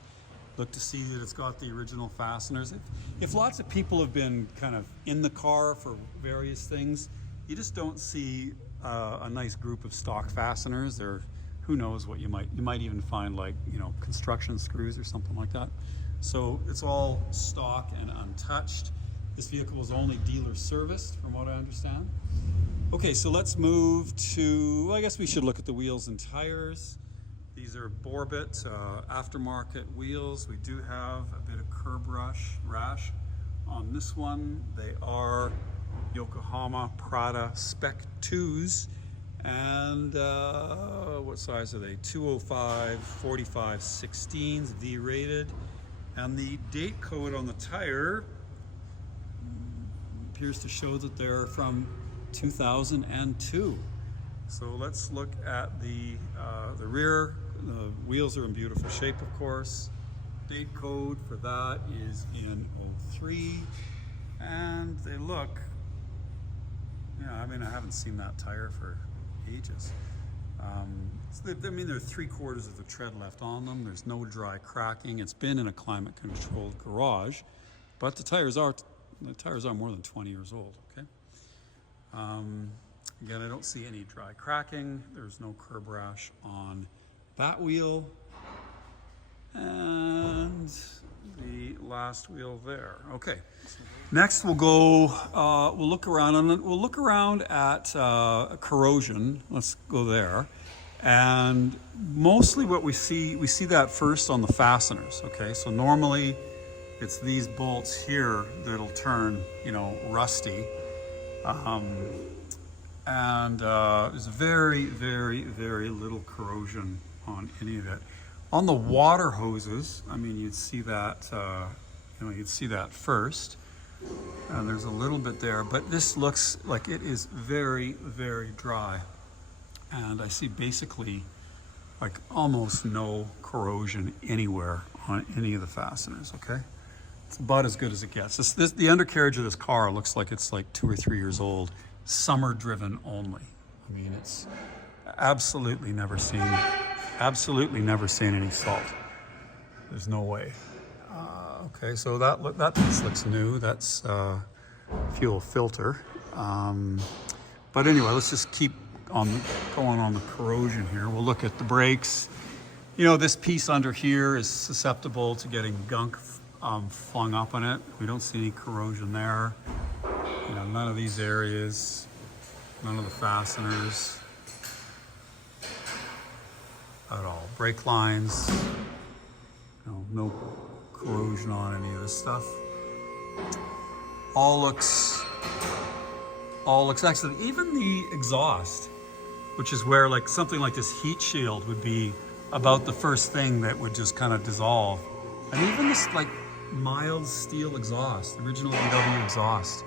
look to see that it's got the original fasteners. If lots of people have been kind of in the car for various things, you just don't see a nice group of stock fasteners, or who knows what you might even find, like, construction screws or something like that. So it's all stock and untouched. This vehicle was only dealer serviced, from what I understand. Okay, so let's move to, I guess we should look at the wheels and tires. These are Borbit aftermarket wheels. We do have a bit of curb rash on this one. They are Yokohama Prada Spec 2s. And what size are they? 205, 45, 16s, V-rated. And the date code on the tire appears to show that they're from 2002. So let's look at the rear. The wheels are in beautiful shape, of course. Date code for that is in 03. And they look, I haven't seen that tire for ages. There are 3/4 of the tread left on them. There's no dry cracking. It's been in a climate controlled garage, but the tires are more than 20 years old, okay? Again, I don't see any dry cracking. There's no curb rash on that wheel. And the last wheel there. Okay. Next we'll go, we'll look around at corrosion. Let's go there. And mostly what we see that first on the fasteners, okay? So normally it's these bolts here that'll turn, rusty. There's very, very, very little corrosion on any of it. On the water hoses, you'd see that, you'd see that first. And there's a little bit there, but this looks like it is very, very dry. And I see basically like almost no corrosion anywhere on any of the fasteners, okay? It's about as good as it gets. The undercarriage of this car looks like it's like 2 or 3 years old, summer driven only. It's absolutely never seen any salt. There's no way. Okay, so that piece looks new. That's fuel filter. But anyway, let's just keep going on the corrosion here. We'll look at the brakes. This piece under here is susceptible to getting gunk flung up on it. We don't see any corrosion there. None of these areas, none of the fasteners at all. Brake lines, no corrosion on any of this stuff. All looks excellent. Even the exhaust, which is where like something like this heat shield would be about the first thing that would just kind of dissolve. And even this like mild steel exhaust, the original VW exhaust,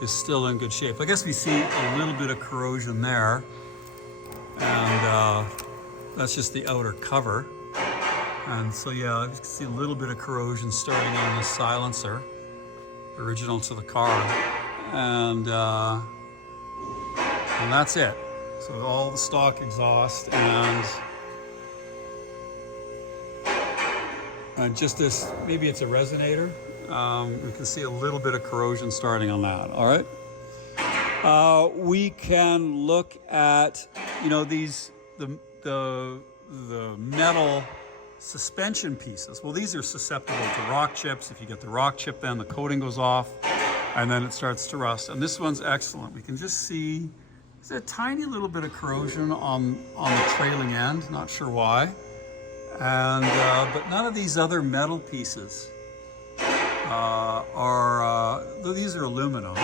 is still in good shape. I guess we see a little bit of corrosion there, and that's just the outer cover. And so yeah, you can see a little bit of corrosion starting on the silencer, original to the car, and that's it. So all the stock exhaust, and just this, maybe it's a resonator. We can see a little bit of corrosion starting on that. All right. We can look at, you know, these the metal suspension pieces. Well, these are susceptible to rock chips. If you get the rock chip, then the coating goes off, and then it starts to rust. And this one's excellent. We can just see there's a tiny little bit of corrosion on the trailing end. Not sure why. And but none of these other metal pieces these are aluminum,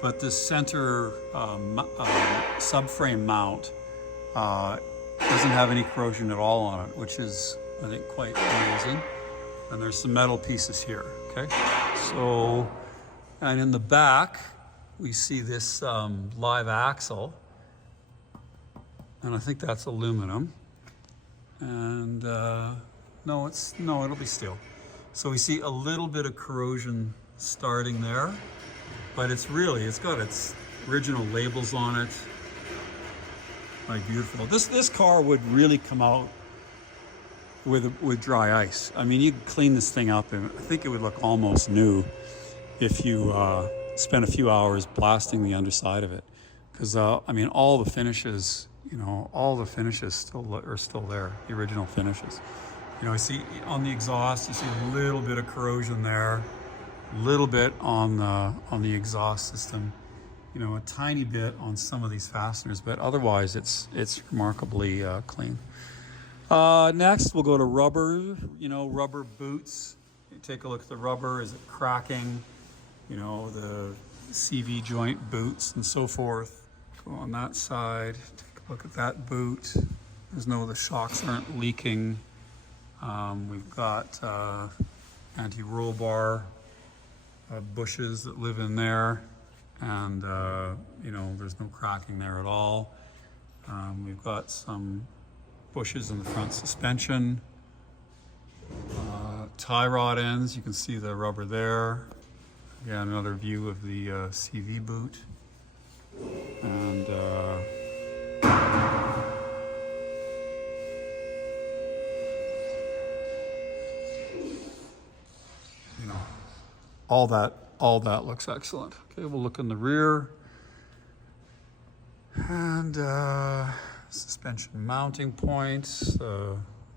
but this center subframe mount doesn't have any corrosion at all on it, which is, I think, quite amazing. And there's some metal pieces here, okay? So, and in the back, we see this live axle, and I think that's aluminum. And no, it'll be steel. So we see a little bit of corrosion starting there, but it's got its original labels on it. Like, beautiful. This car would really come out with dry ice. I mean, you could clean this thing up, and I think it would look almost new if you spent a few hours blasting the underside of it. Because I mean, all the finishes, you know, are still there. The original finishes. You know, I see on the exhaust, you see a little bit of corrosion there, a little bit on the exhaust system. You know, a tiny bit on some of these fasteners, but otherwise it's remarkably clean. Next, we'll go to rubber. You know, rubber boots. You take a look at the rubber. Is it cracking? You know, the CV joint boots and so forth. Go on that side. Take a look at that boot. The shocks aren't leaking. We've got anti-roll bar bushes that live in there. And, you know, there's no cracking there at all. We've got some bushes in the front suspension. Tie rod ends, you can see the rubber there. Again, another view of the CV boot. And you know, all that looks excellent. Okay, we'll look in the rear. And suspension mounting points,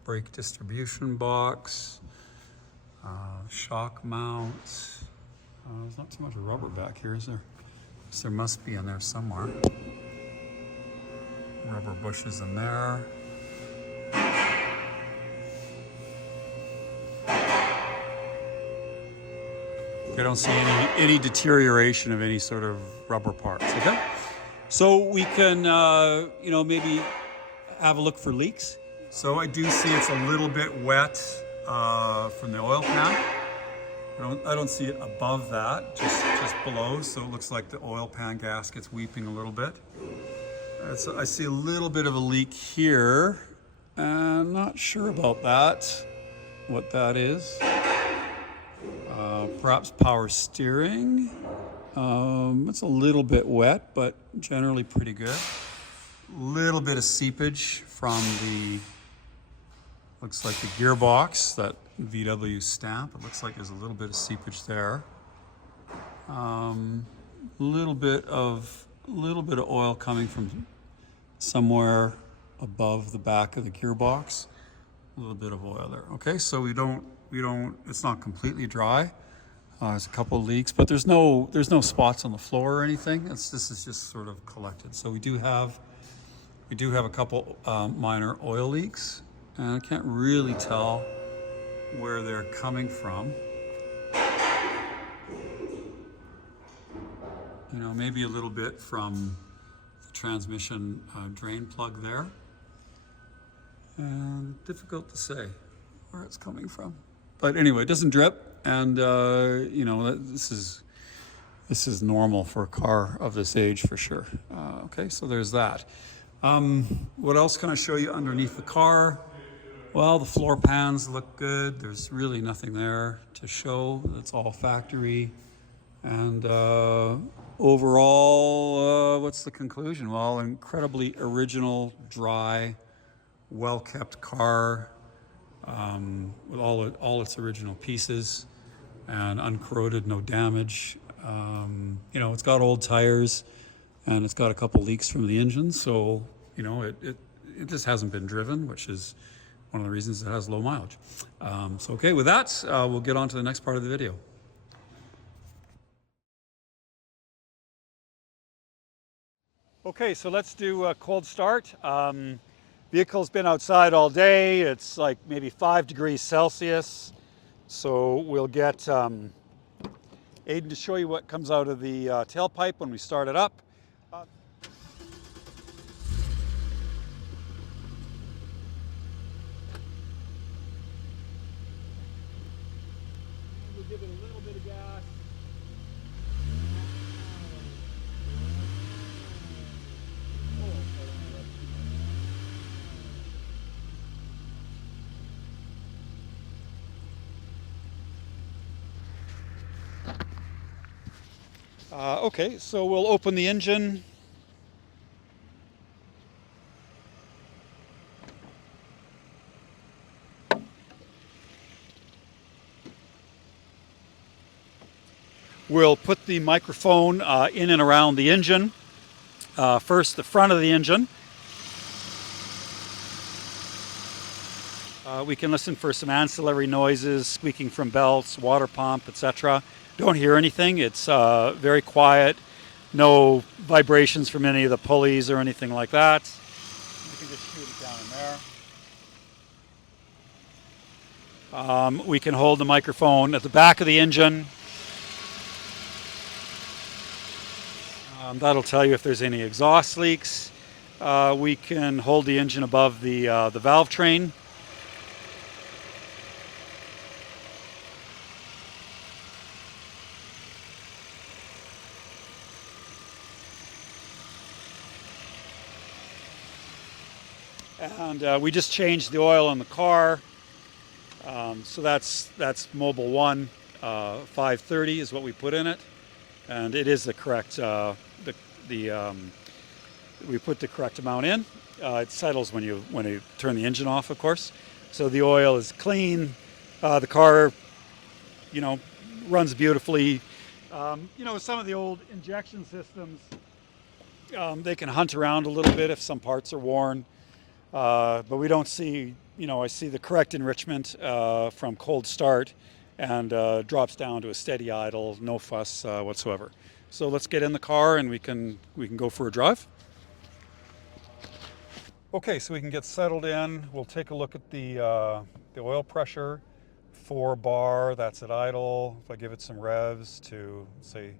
brake distribution box, shock mounts. There's not too much rubber back here, is there? So there must be in there somewhere. Rubber bushes in there. I don't see any deterioration of any sort of rubber parts, okay? So we can, you know, maybe have a look for leaks. So I do see it's a little bit wet from the oil pan. I don't see it above that, just below. So it looks like the oil pan gasket's weeping a little bit. I see a little bit of a leak here. I'm not sure about that, what that is. Perhaps power steering. It's a little bit wet, but generally pretty good. Little bit of seepage from looks like the gearbox, that VW stamp. It looks like there's a little bit of seepage there. Little bit of oil coming from somewhere above the back of the gearbox. A little bit of oil there. Okay, so it's not completely dry. There's a couple of leaks, but there's no spots on the floor or anything. This is just sort of collected. So we do have a couple minor oil leaks, and I can't really tell where they're coming from. You know, maybe a little bit from the transmission drain plug there. And Difficult to say where it's coming from. But anyway, it doesn't drip, and you know, this is normal for a car of this age for sure. Okay, so there's that. What else can I show you underneath the car? Well, the floor pans look good. There's really nothing there to show. It's all factory. And overall, what's the conclusion? Well, incredibly original, dry, well-kept car with all its original pieces and uncorroded, no damage. You know, it's got old tires and it's got a couple leaks from the engine, so you know it just hasn't been driven, which is one of the reasons it has low mileage. So okay, with that, we'll get on to the next part of the video. Okay, so let's do a cold start. Vehicle's been outside all day. It's like maybe 5 degrees Celsius. So we'll get Aiden to show you what comes out of the tailpipe when we start it up. We'll give it a little bit of gas. Okay, so we'll open the engine. We'll put the microphone in and around the engine. First, the front of the engine. We can listen for some ancillary noises, squeaking from belts, water pump, etc. Don't hear anything. It's very quiet. No vibrations from any of the pulleys or anything like that. We can just shoot it down in there. We can hold the microphone at the back of the engine. That'll tell you if there's any exhaust leaks. We can hold the engine above the valve train. And we just changed the oil in the car. So that's Mobil 1 530 is what we put in it, and it is the correct. We put the correct amount in. It settles when you turn the engine off, of course. So the oil is clean. The car, you know, runs beautifully. You know, some of the old injection systems, they can hunt around a little bit if some parts are worn. But we don't see, you know, I see the correct enrichment from cold start and drops down to a steady idle, no fuss whatsoever. So let's get in the car and we can go for a drive. Okay, so we can get settled in. We'll take a look at the oil pressure, 4 bar, that's at idle. If I give it some revs to say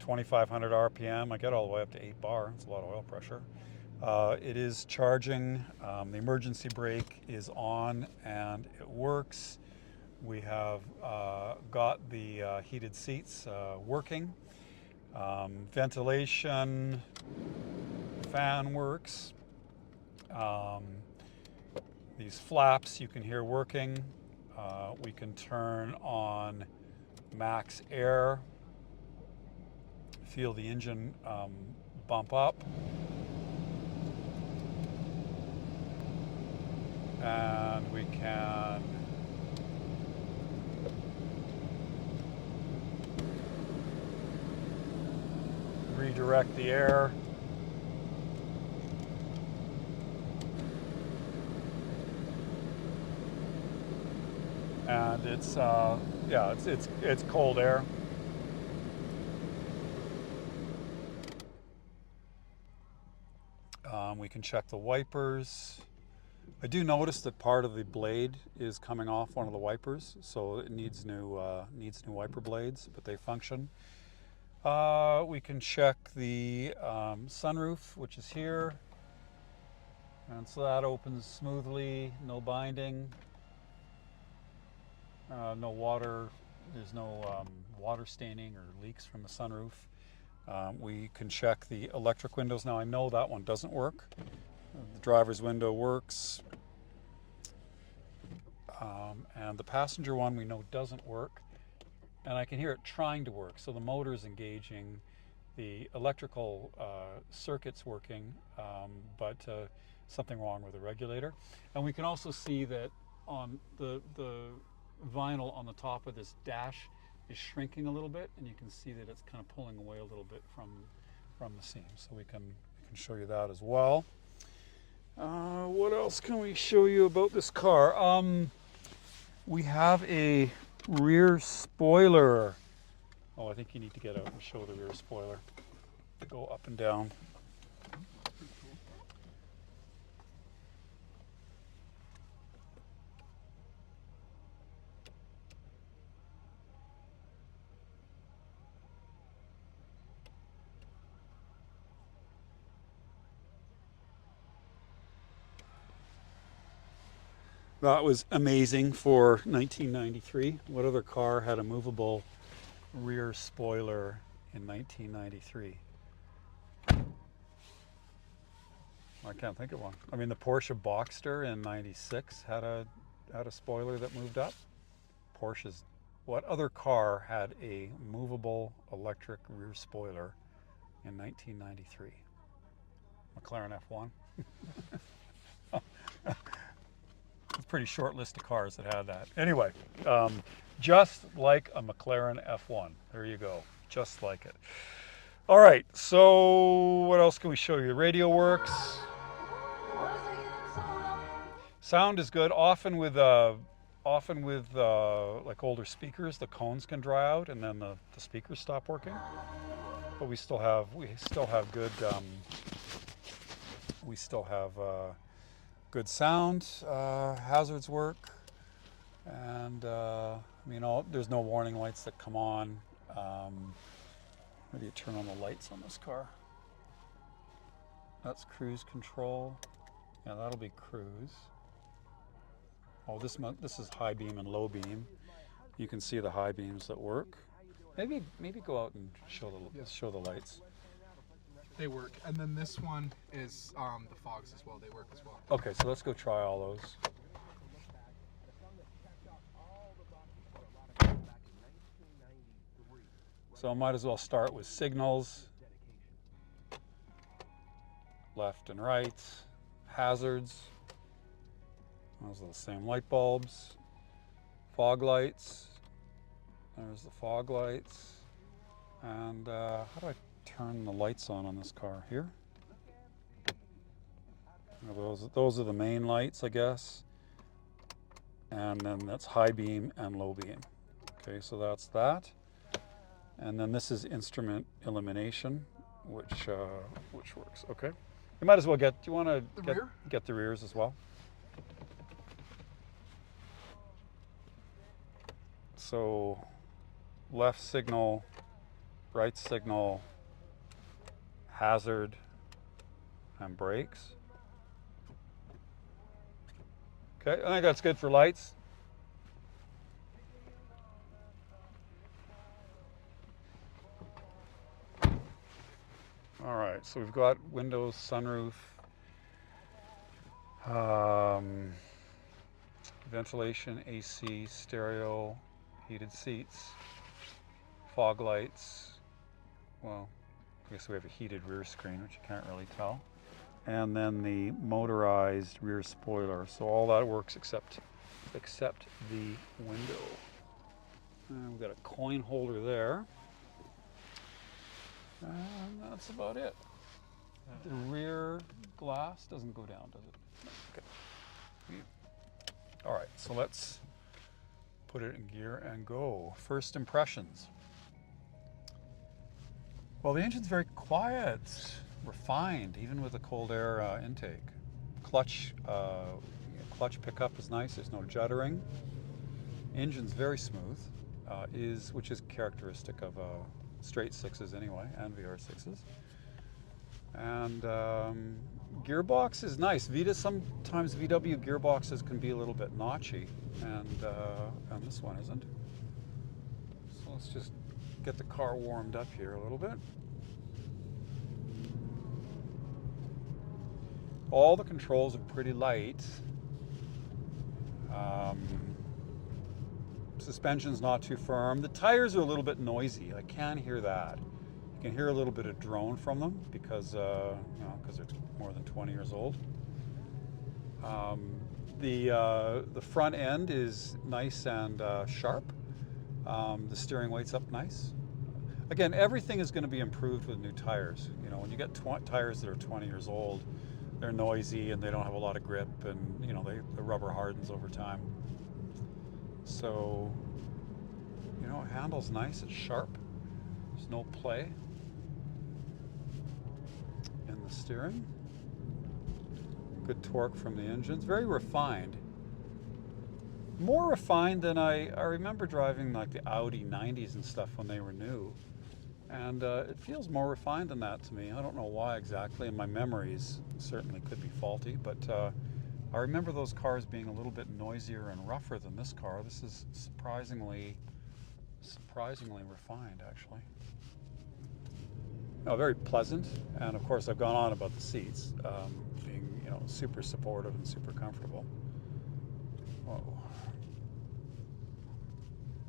2,500 RPM, I get all the way up to 8 bar. It's a lot of oil pressure. It is charging. The emergency brake is on and it works. We have got the heated seats working. Ventilation, fan works. These flaps you can hear working. We can turn on max air. Feel the engine bump up. And we can redirect the air. And it's yeah, it's cold air. We can check the wipers. I do notice that part of the blade is coming off one of the wipers, so it needs new wiper blades, but they function. We can check the sunroof, which is here. And so that opens smoothly, no binding, no water, there's no water staining or leaks from the sunroof. We can check the electric windows. Now I know that one doesn't work. The driver's window works. And the passenger one we know doesn't work. And I can hear it trying to work. So the motor's engaging, the electrical circuit's working, but something wrong with the regulator. And we can also see that on the vinyl on the top of this dash is shrinking a little bit, and you can see that it's kind of pulling away a little bit from the seam. So we can show you that as well. What else can we show you about this car? We have a rear spoiler. Oh, I think you need to get out and show the rear spoiler. Go up and down. That was amazing for 1993. What other car had a movable rear spoiler in 1993? I can't think of one. I mean, the Porsche Boxster in '96 had a spoiler that moved up. Porsches. What other car had a movable electric rear spoiler in 1993? McLaren F1. It's a pretty short list of cars that had that. Anyway, just like a McLaren F1. There you go. Just like it. All right, so what else can we show you? The radio works. Sound is good. Often with like older speakers, the cones can dry out and then the speakers stop working. But we still have good good sound. Hazards work, and I mean, there's no warning lights that come on. How do you turn on the lights on this car? That's cruise control. Yeah, that'll be cruise. Oh, this is high beam and low beam. You can see the high beams that work. Maybe go out and show the lights. They work, and then this one is the fogs as well. They work as well. Okay, so let's go try all those. So I might as well start with signals, left and right, hazards. Those are the same light bulbs. Fog lights. There's the fog lights. And how do I turn the lights on this car? Here? Those are the main lights, I guess. And then that's high beam and low beam. Okay, so that's that. And then this is instrument illumination, which works. Okay. You might as well get. Do you want to get the rears as well? So, left signal, right signal, hazard, and brakes. Okay, I think that's good for lights. All right, so we've got windows, sunroof, ventilation, AC, stereo, heated seats, fog lights. Well, I guess we have a heated rear screen, which you can't really tell. And then the motorized rear spoiler. So all that works except the window. And we've got a coin holder there. And that's about it. The rear glass doesn't go down, does it? No. Okay. All right, so let's put it in gear and go. First impressions. Well, the engine's very quiet, refined, even with a cold air intake. Clutch pickup is nice. There's no juddering. Engine's very smooth, which is characteristic of straight sixes anyway, and VR6s. And Gearbox is nice. Sometimes VW gearboxes can be a little bit notchy, and this one isn't. So let's just get the car warmed up here a little bit. All the controls are pretty light. Suspension's not too firm. The tires are a little bit noisy. I can hear that. You can hear a little bit of drone from them because because they're more than 20 years old. The front end is nice and sharp. The steering weight's up nice. Again, everything is going to be improved with new tires. You know, when you get tires that are 20 years old, they're noisy and they don't have a lot of grip, and you know the rubber hardens over time. So, you know, it handles nice. It's sharp. There's no play in the steering. Good torque from the engine. It's very refined. More refined than I remember driving like the Audi 90s and stuff when they were new. And it feels more refined than that to me. I don't know why exactly, and my memories certainly could be faulty, but I remember those cars being a little bit noisier and rougher than this car. This is surprisingly refined, actually. No, very pleasant, and of course I've gone on about the seats being, you know, super supportive and super comfortable. Whoa.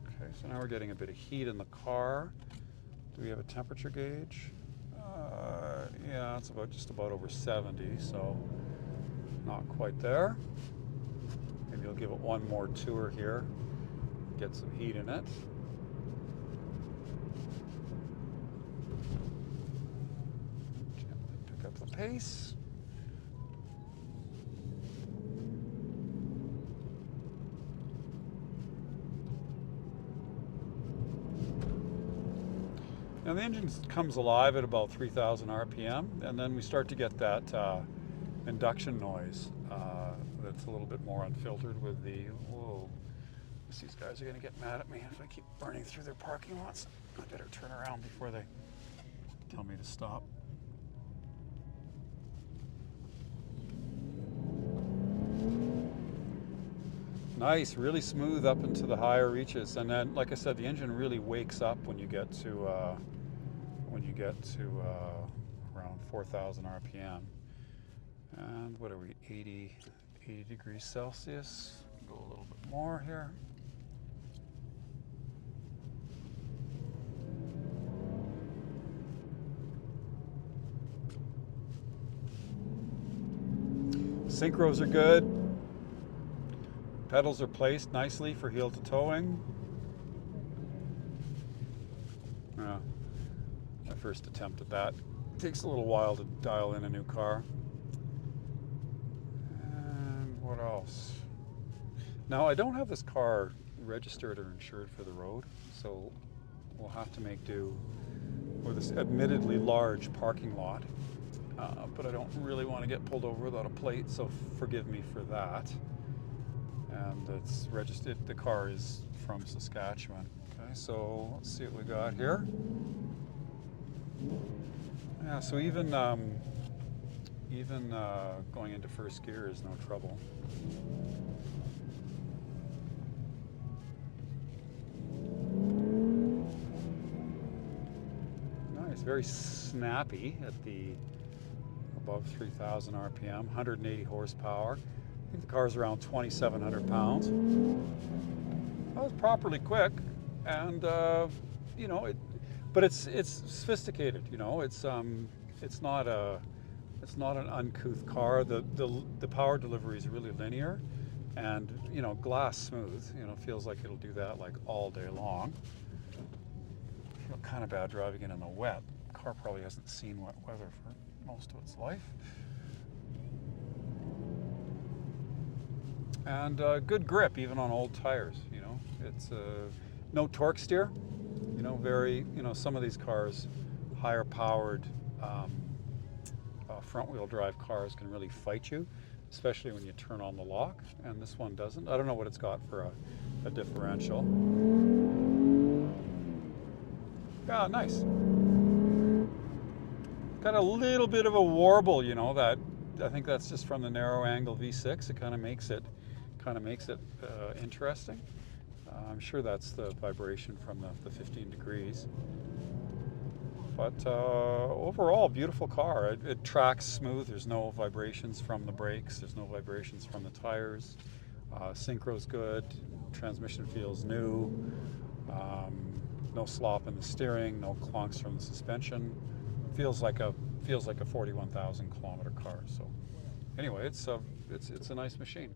Okay, so now we're getting a bit of heat in the car. Do we have a temperature gauge? Yeah, it's just about over 70, so not quite there. Maybe I'll give it one more tour here, get some heat in it. Gently pick up the pace. Now the engine comes alive at about 3,000 RPM, and then we start to get that induction noise that's a little bit more unfiltered with the, whoa, these guys are going to get mad at me if I keep burning through their parking lots. I better turn around before they tell me to stop. Nice, really smooth up into the higher reaches, and then, like I said, the engine really wakes up when you get to around 4,000 RPM. And what are we, 80 degrees Celsius? Go a little bit more here. Synchros are good. Pedals are placed nicely for heel to towing. My first attempt at that. It takes a little while to dial in a new car. And what else? Now, I don't have this car registered or insured for the road, so we'll have to make do with this admittedly large parking lot. But I don't really want to get pulled over without a plate, so forgive me for that. And it's registered, the car is from Saskatchewan. Okay, so let's see what we got here. Yeah, so even going into first gear is no trouble. Nice, very snappy at the above 3,000 RPM, 180 horsepower. I think the car's around 2,700 pounds. That was properly quick, and you know, but it's sophisticated. You know, it's not an uncouth car. The power delivery is really linear, and you know, glass smooth. You know, feels like it'll do that like all day long. I feel kind of bad driving it in the wet. The car probably hasn't seen wet weather for most of its life. And good grip even on old tires. You know, it's no torque steer. You know, some of these cars, higher powered front wheel drive cars can really fight you, especially when you turn on the lock, and this one doesn't. I don't know what it's got for a differential. Yeah, nice. Got a little bit of a warble, you know, that I think that's just from the narrow angle V6. It kind of makes it interesting. I'm sure that's the vibration from the 15 degrees. But overall, beautiful car. It tracks smooth. There's no vibrations from the brakes. There's no vibrations from the tires. Synchro's good. Transmission feels new. No slop in the steering. No clunks from the suspension. Feels like a 41,000 kilometer car. So anyway, it's a nice machine.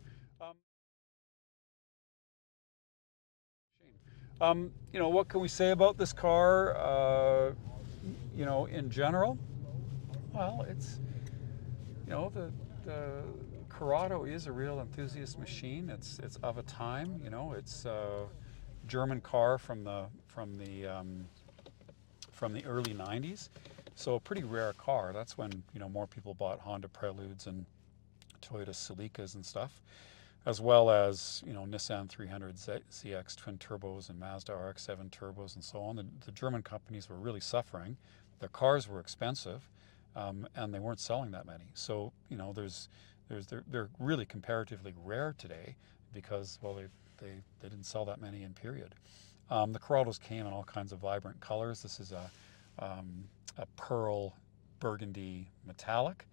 What can we say about this car? In general, well, it's the Corrado is a real enthusiast machine. It's of a time. It's a German car from the early '90s, so a pretty rare car. That's when more people bought Honda Preludes and Toyota Celicas and stuff, as well as Nissan 300 ZX twin turbos and Mazda RX-7 turbos and so on. The German companies were really suffering. Their cars were expensive, and they weren't selling that many. So they're really comparatively rare today because they didn't sell that many in period. The Corrados came in all kinds of vibrant colors. This is a pearl burgundy metallic.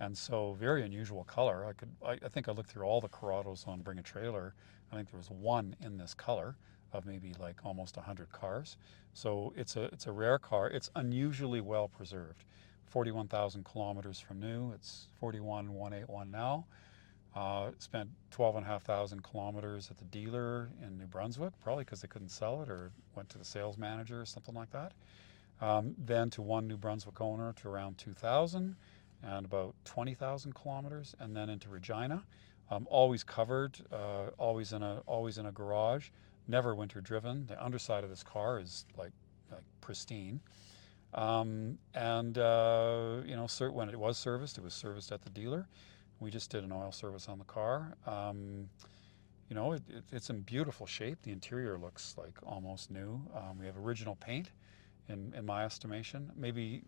And so very unusual color. I think I looked through all the Corrados on Bring a Trailer. I think there was one in this color of maybe like almost 100 cars. So it's a rare car. It's unusually well preserved. 41,000 kilometers from new. It's 41,181 now. Spent 12,500 kilometers at the dealer in New Brunswick, probably because they couldn't sell it or went to the sales manager or something like that. Then to one New Brunswick owner to around 2,000. And about 20,000 kilometers, and then into Regina. Always covered, always in a garage, never winter driven. The underside of this car is like pristine. When it was serviced at the dealer. We just did an oil service on the car. It's in beautiful shape. The interior looks like almost new. We have original paint, in my estimation. Maybe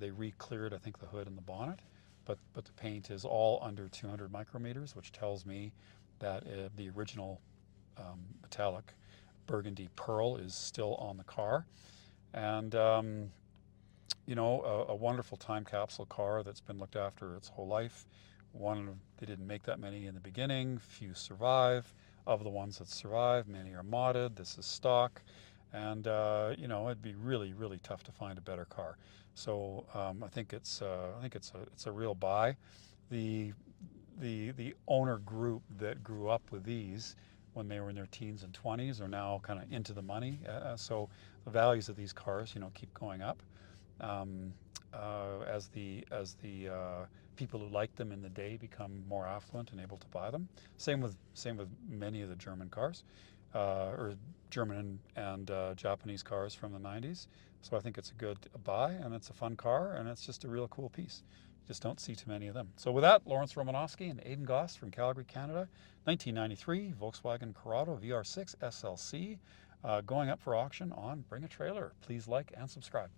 they re-cleared, I think, the hood and the bonnet, but the paint is all under 200 micrometers, which tells me that the original metallic burgundy pearl is still on the car. And a wonderful time capsule car that's been looked after its whole life. They didn't make that many in the beginning. Few survive. Of the ones that survive, many are modded. This is stock. And it'd be really, really tough to find a better car. So I think it's a real buy. The owner group that grew up with these when they were in their teens and 20s are now kind of into the money. So the values of these cars, keep going up as the people who liked them in the day become more affluent and able to buy them. Same with many of the German cars. Or German and Japanese cars from the 90s. So I think it's a good buy, and it's a fun car, and it's just a real cool piece. Just don't see too many of them. So with that, Lawrence Romanosky and Aidan Goss from Calgary, Canada, 1993 Volkswagen Corrado VR6 SLC, going up for auction on Bring a Trailer. Please like and subscribe.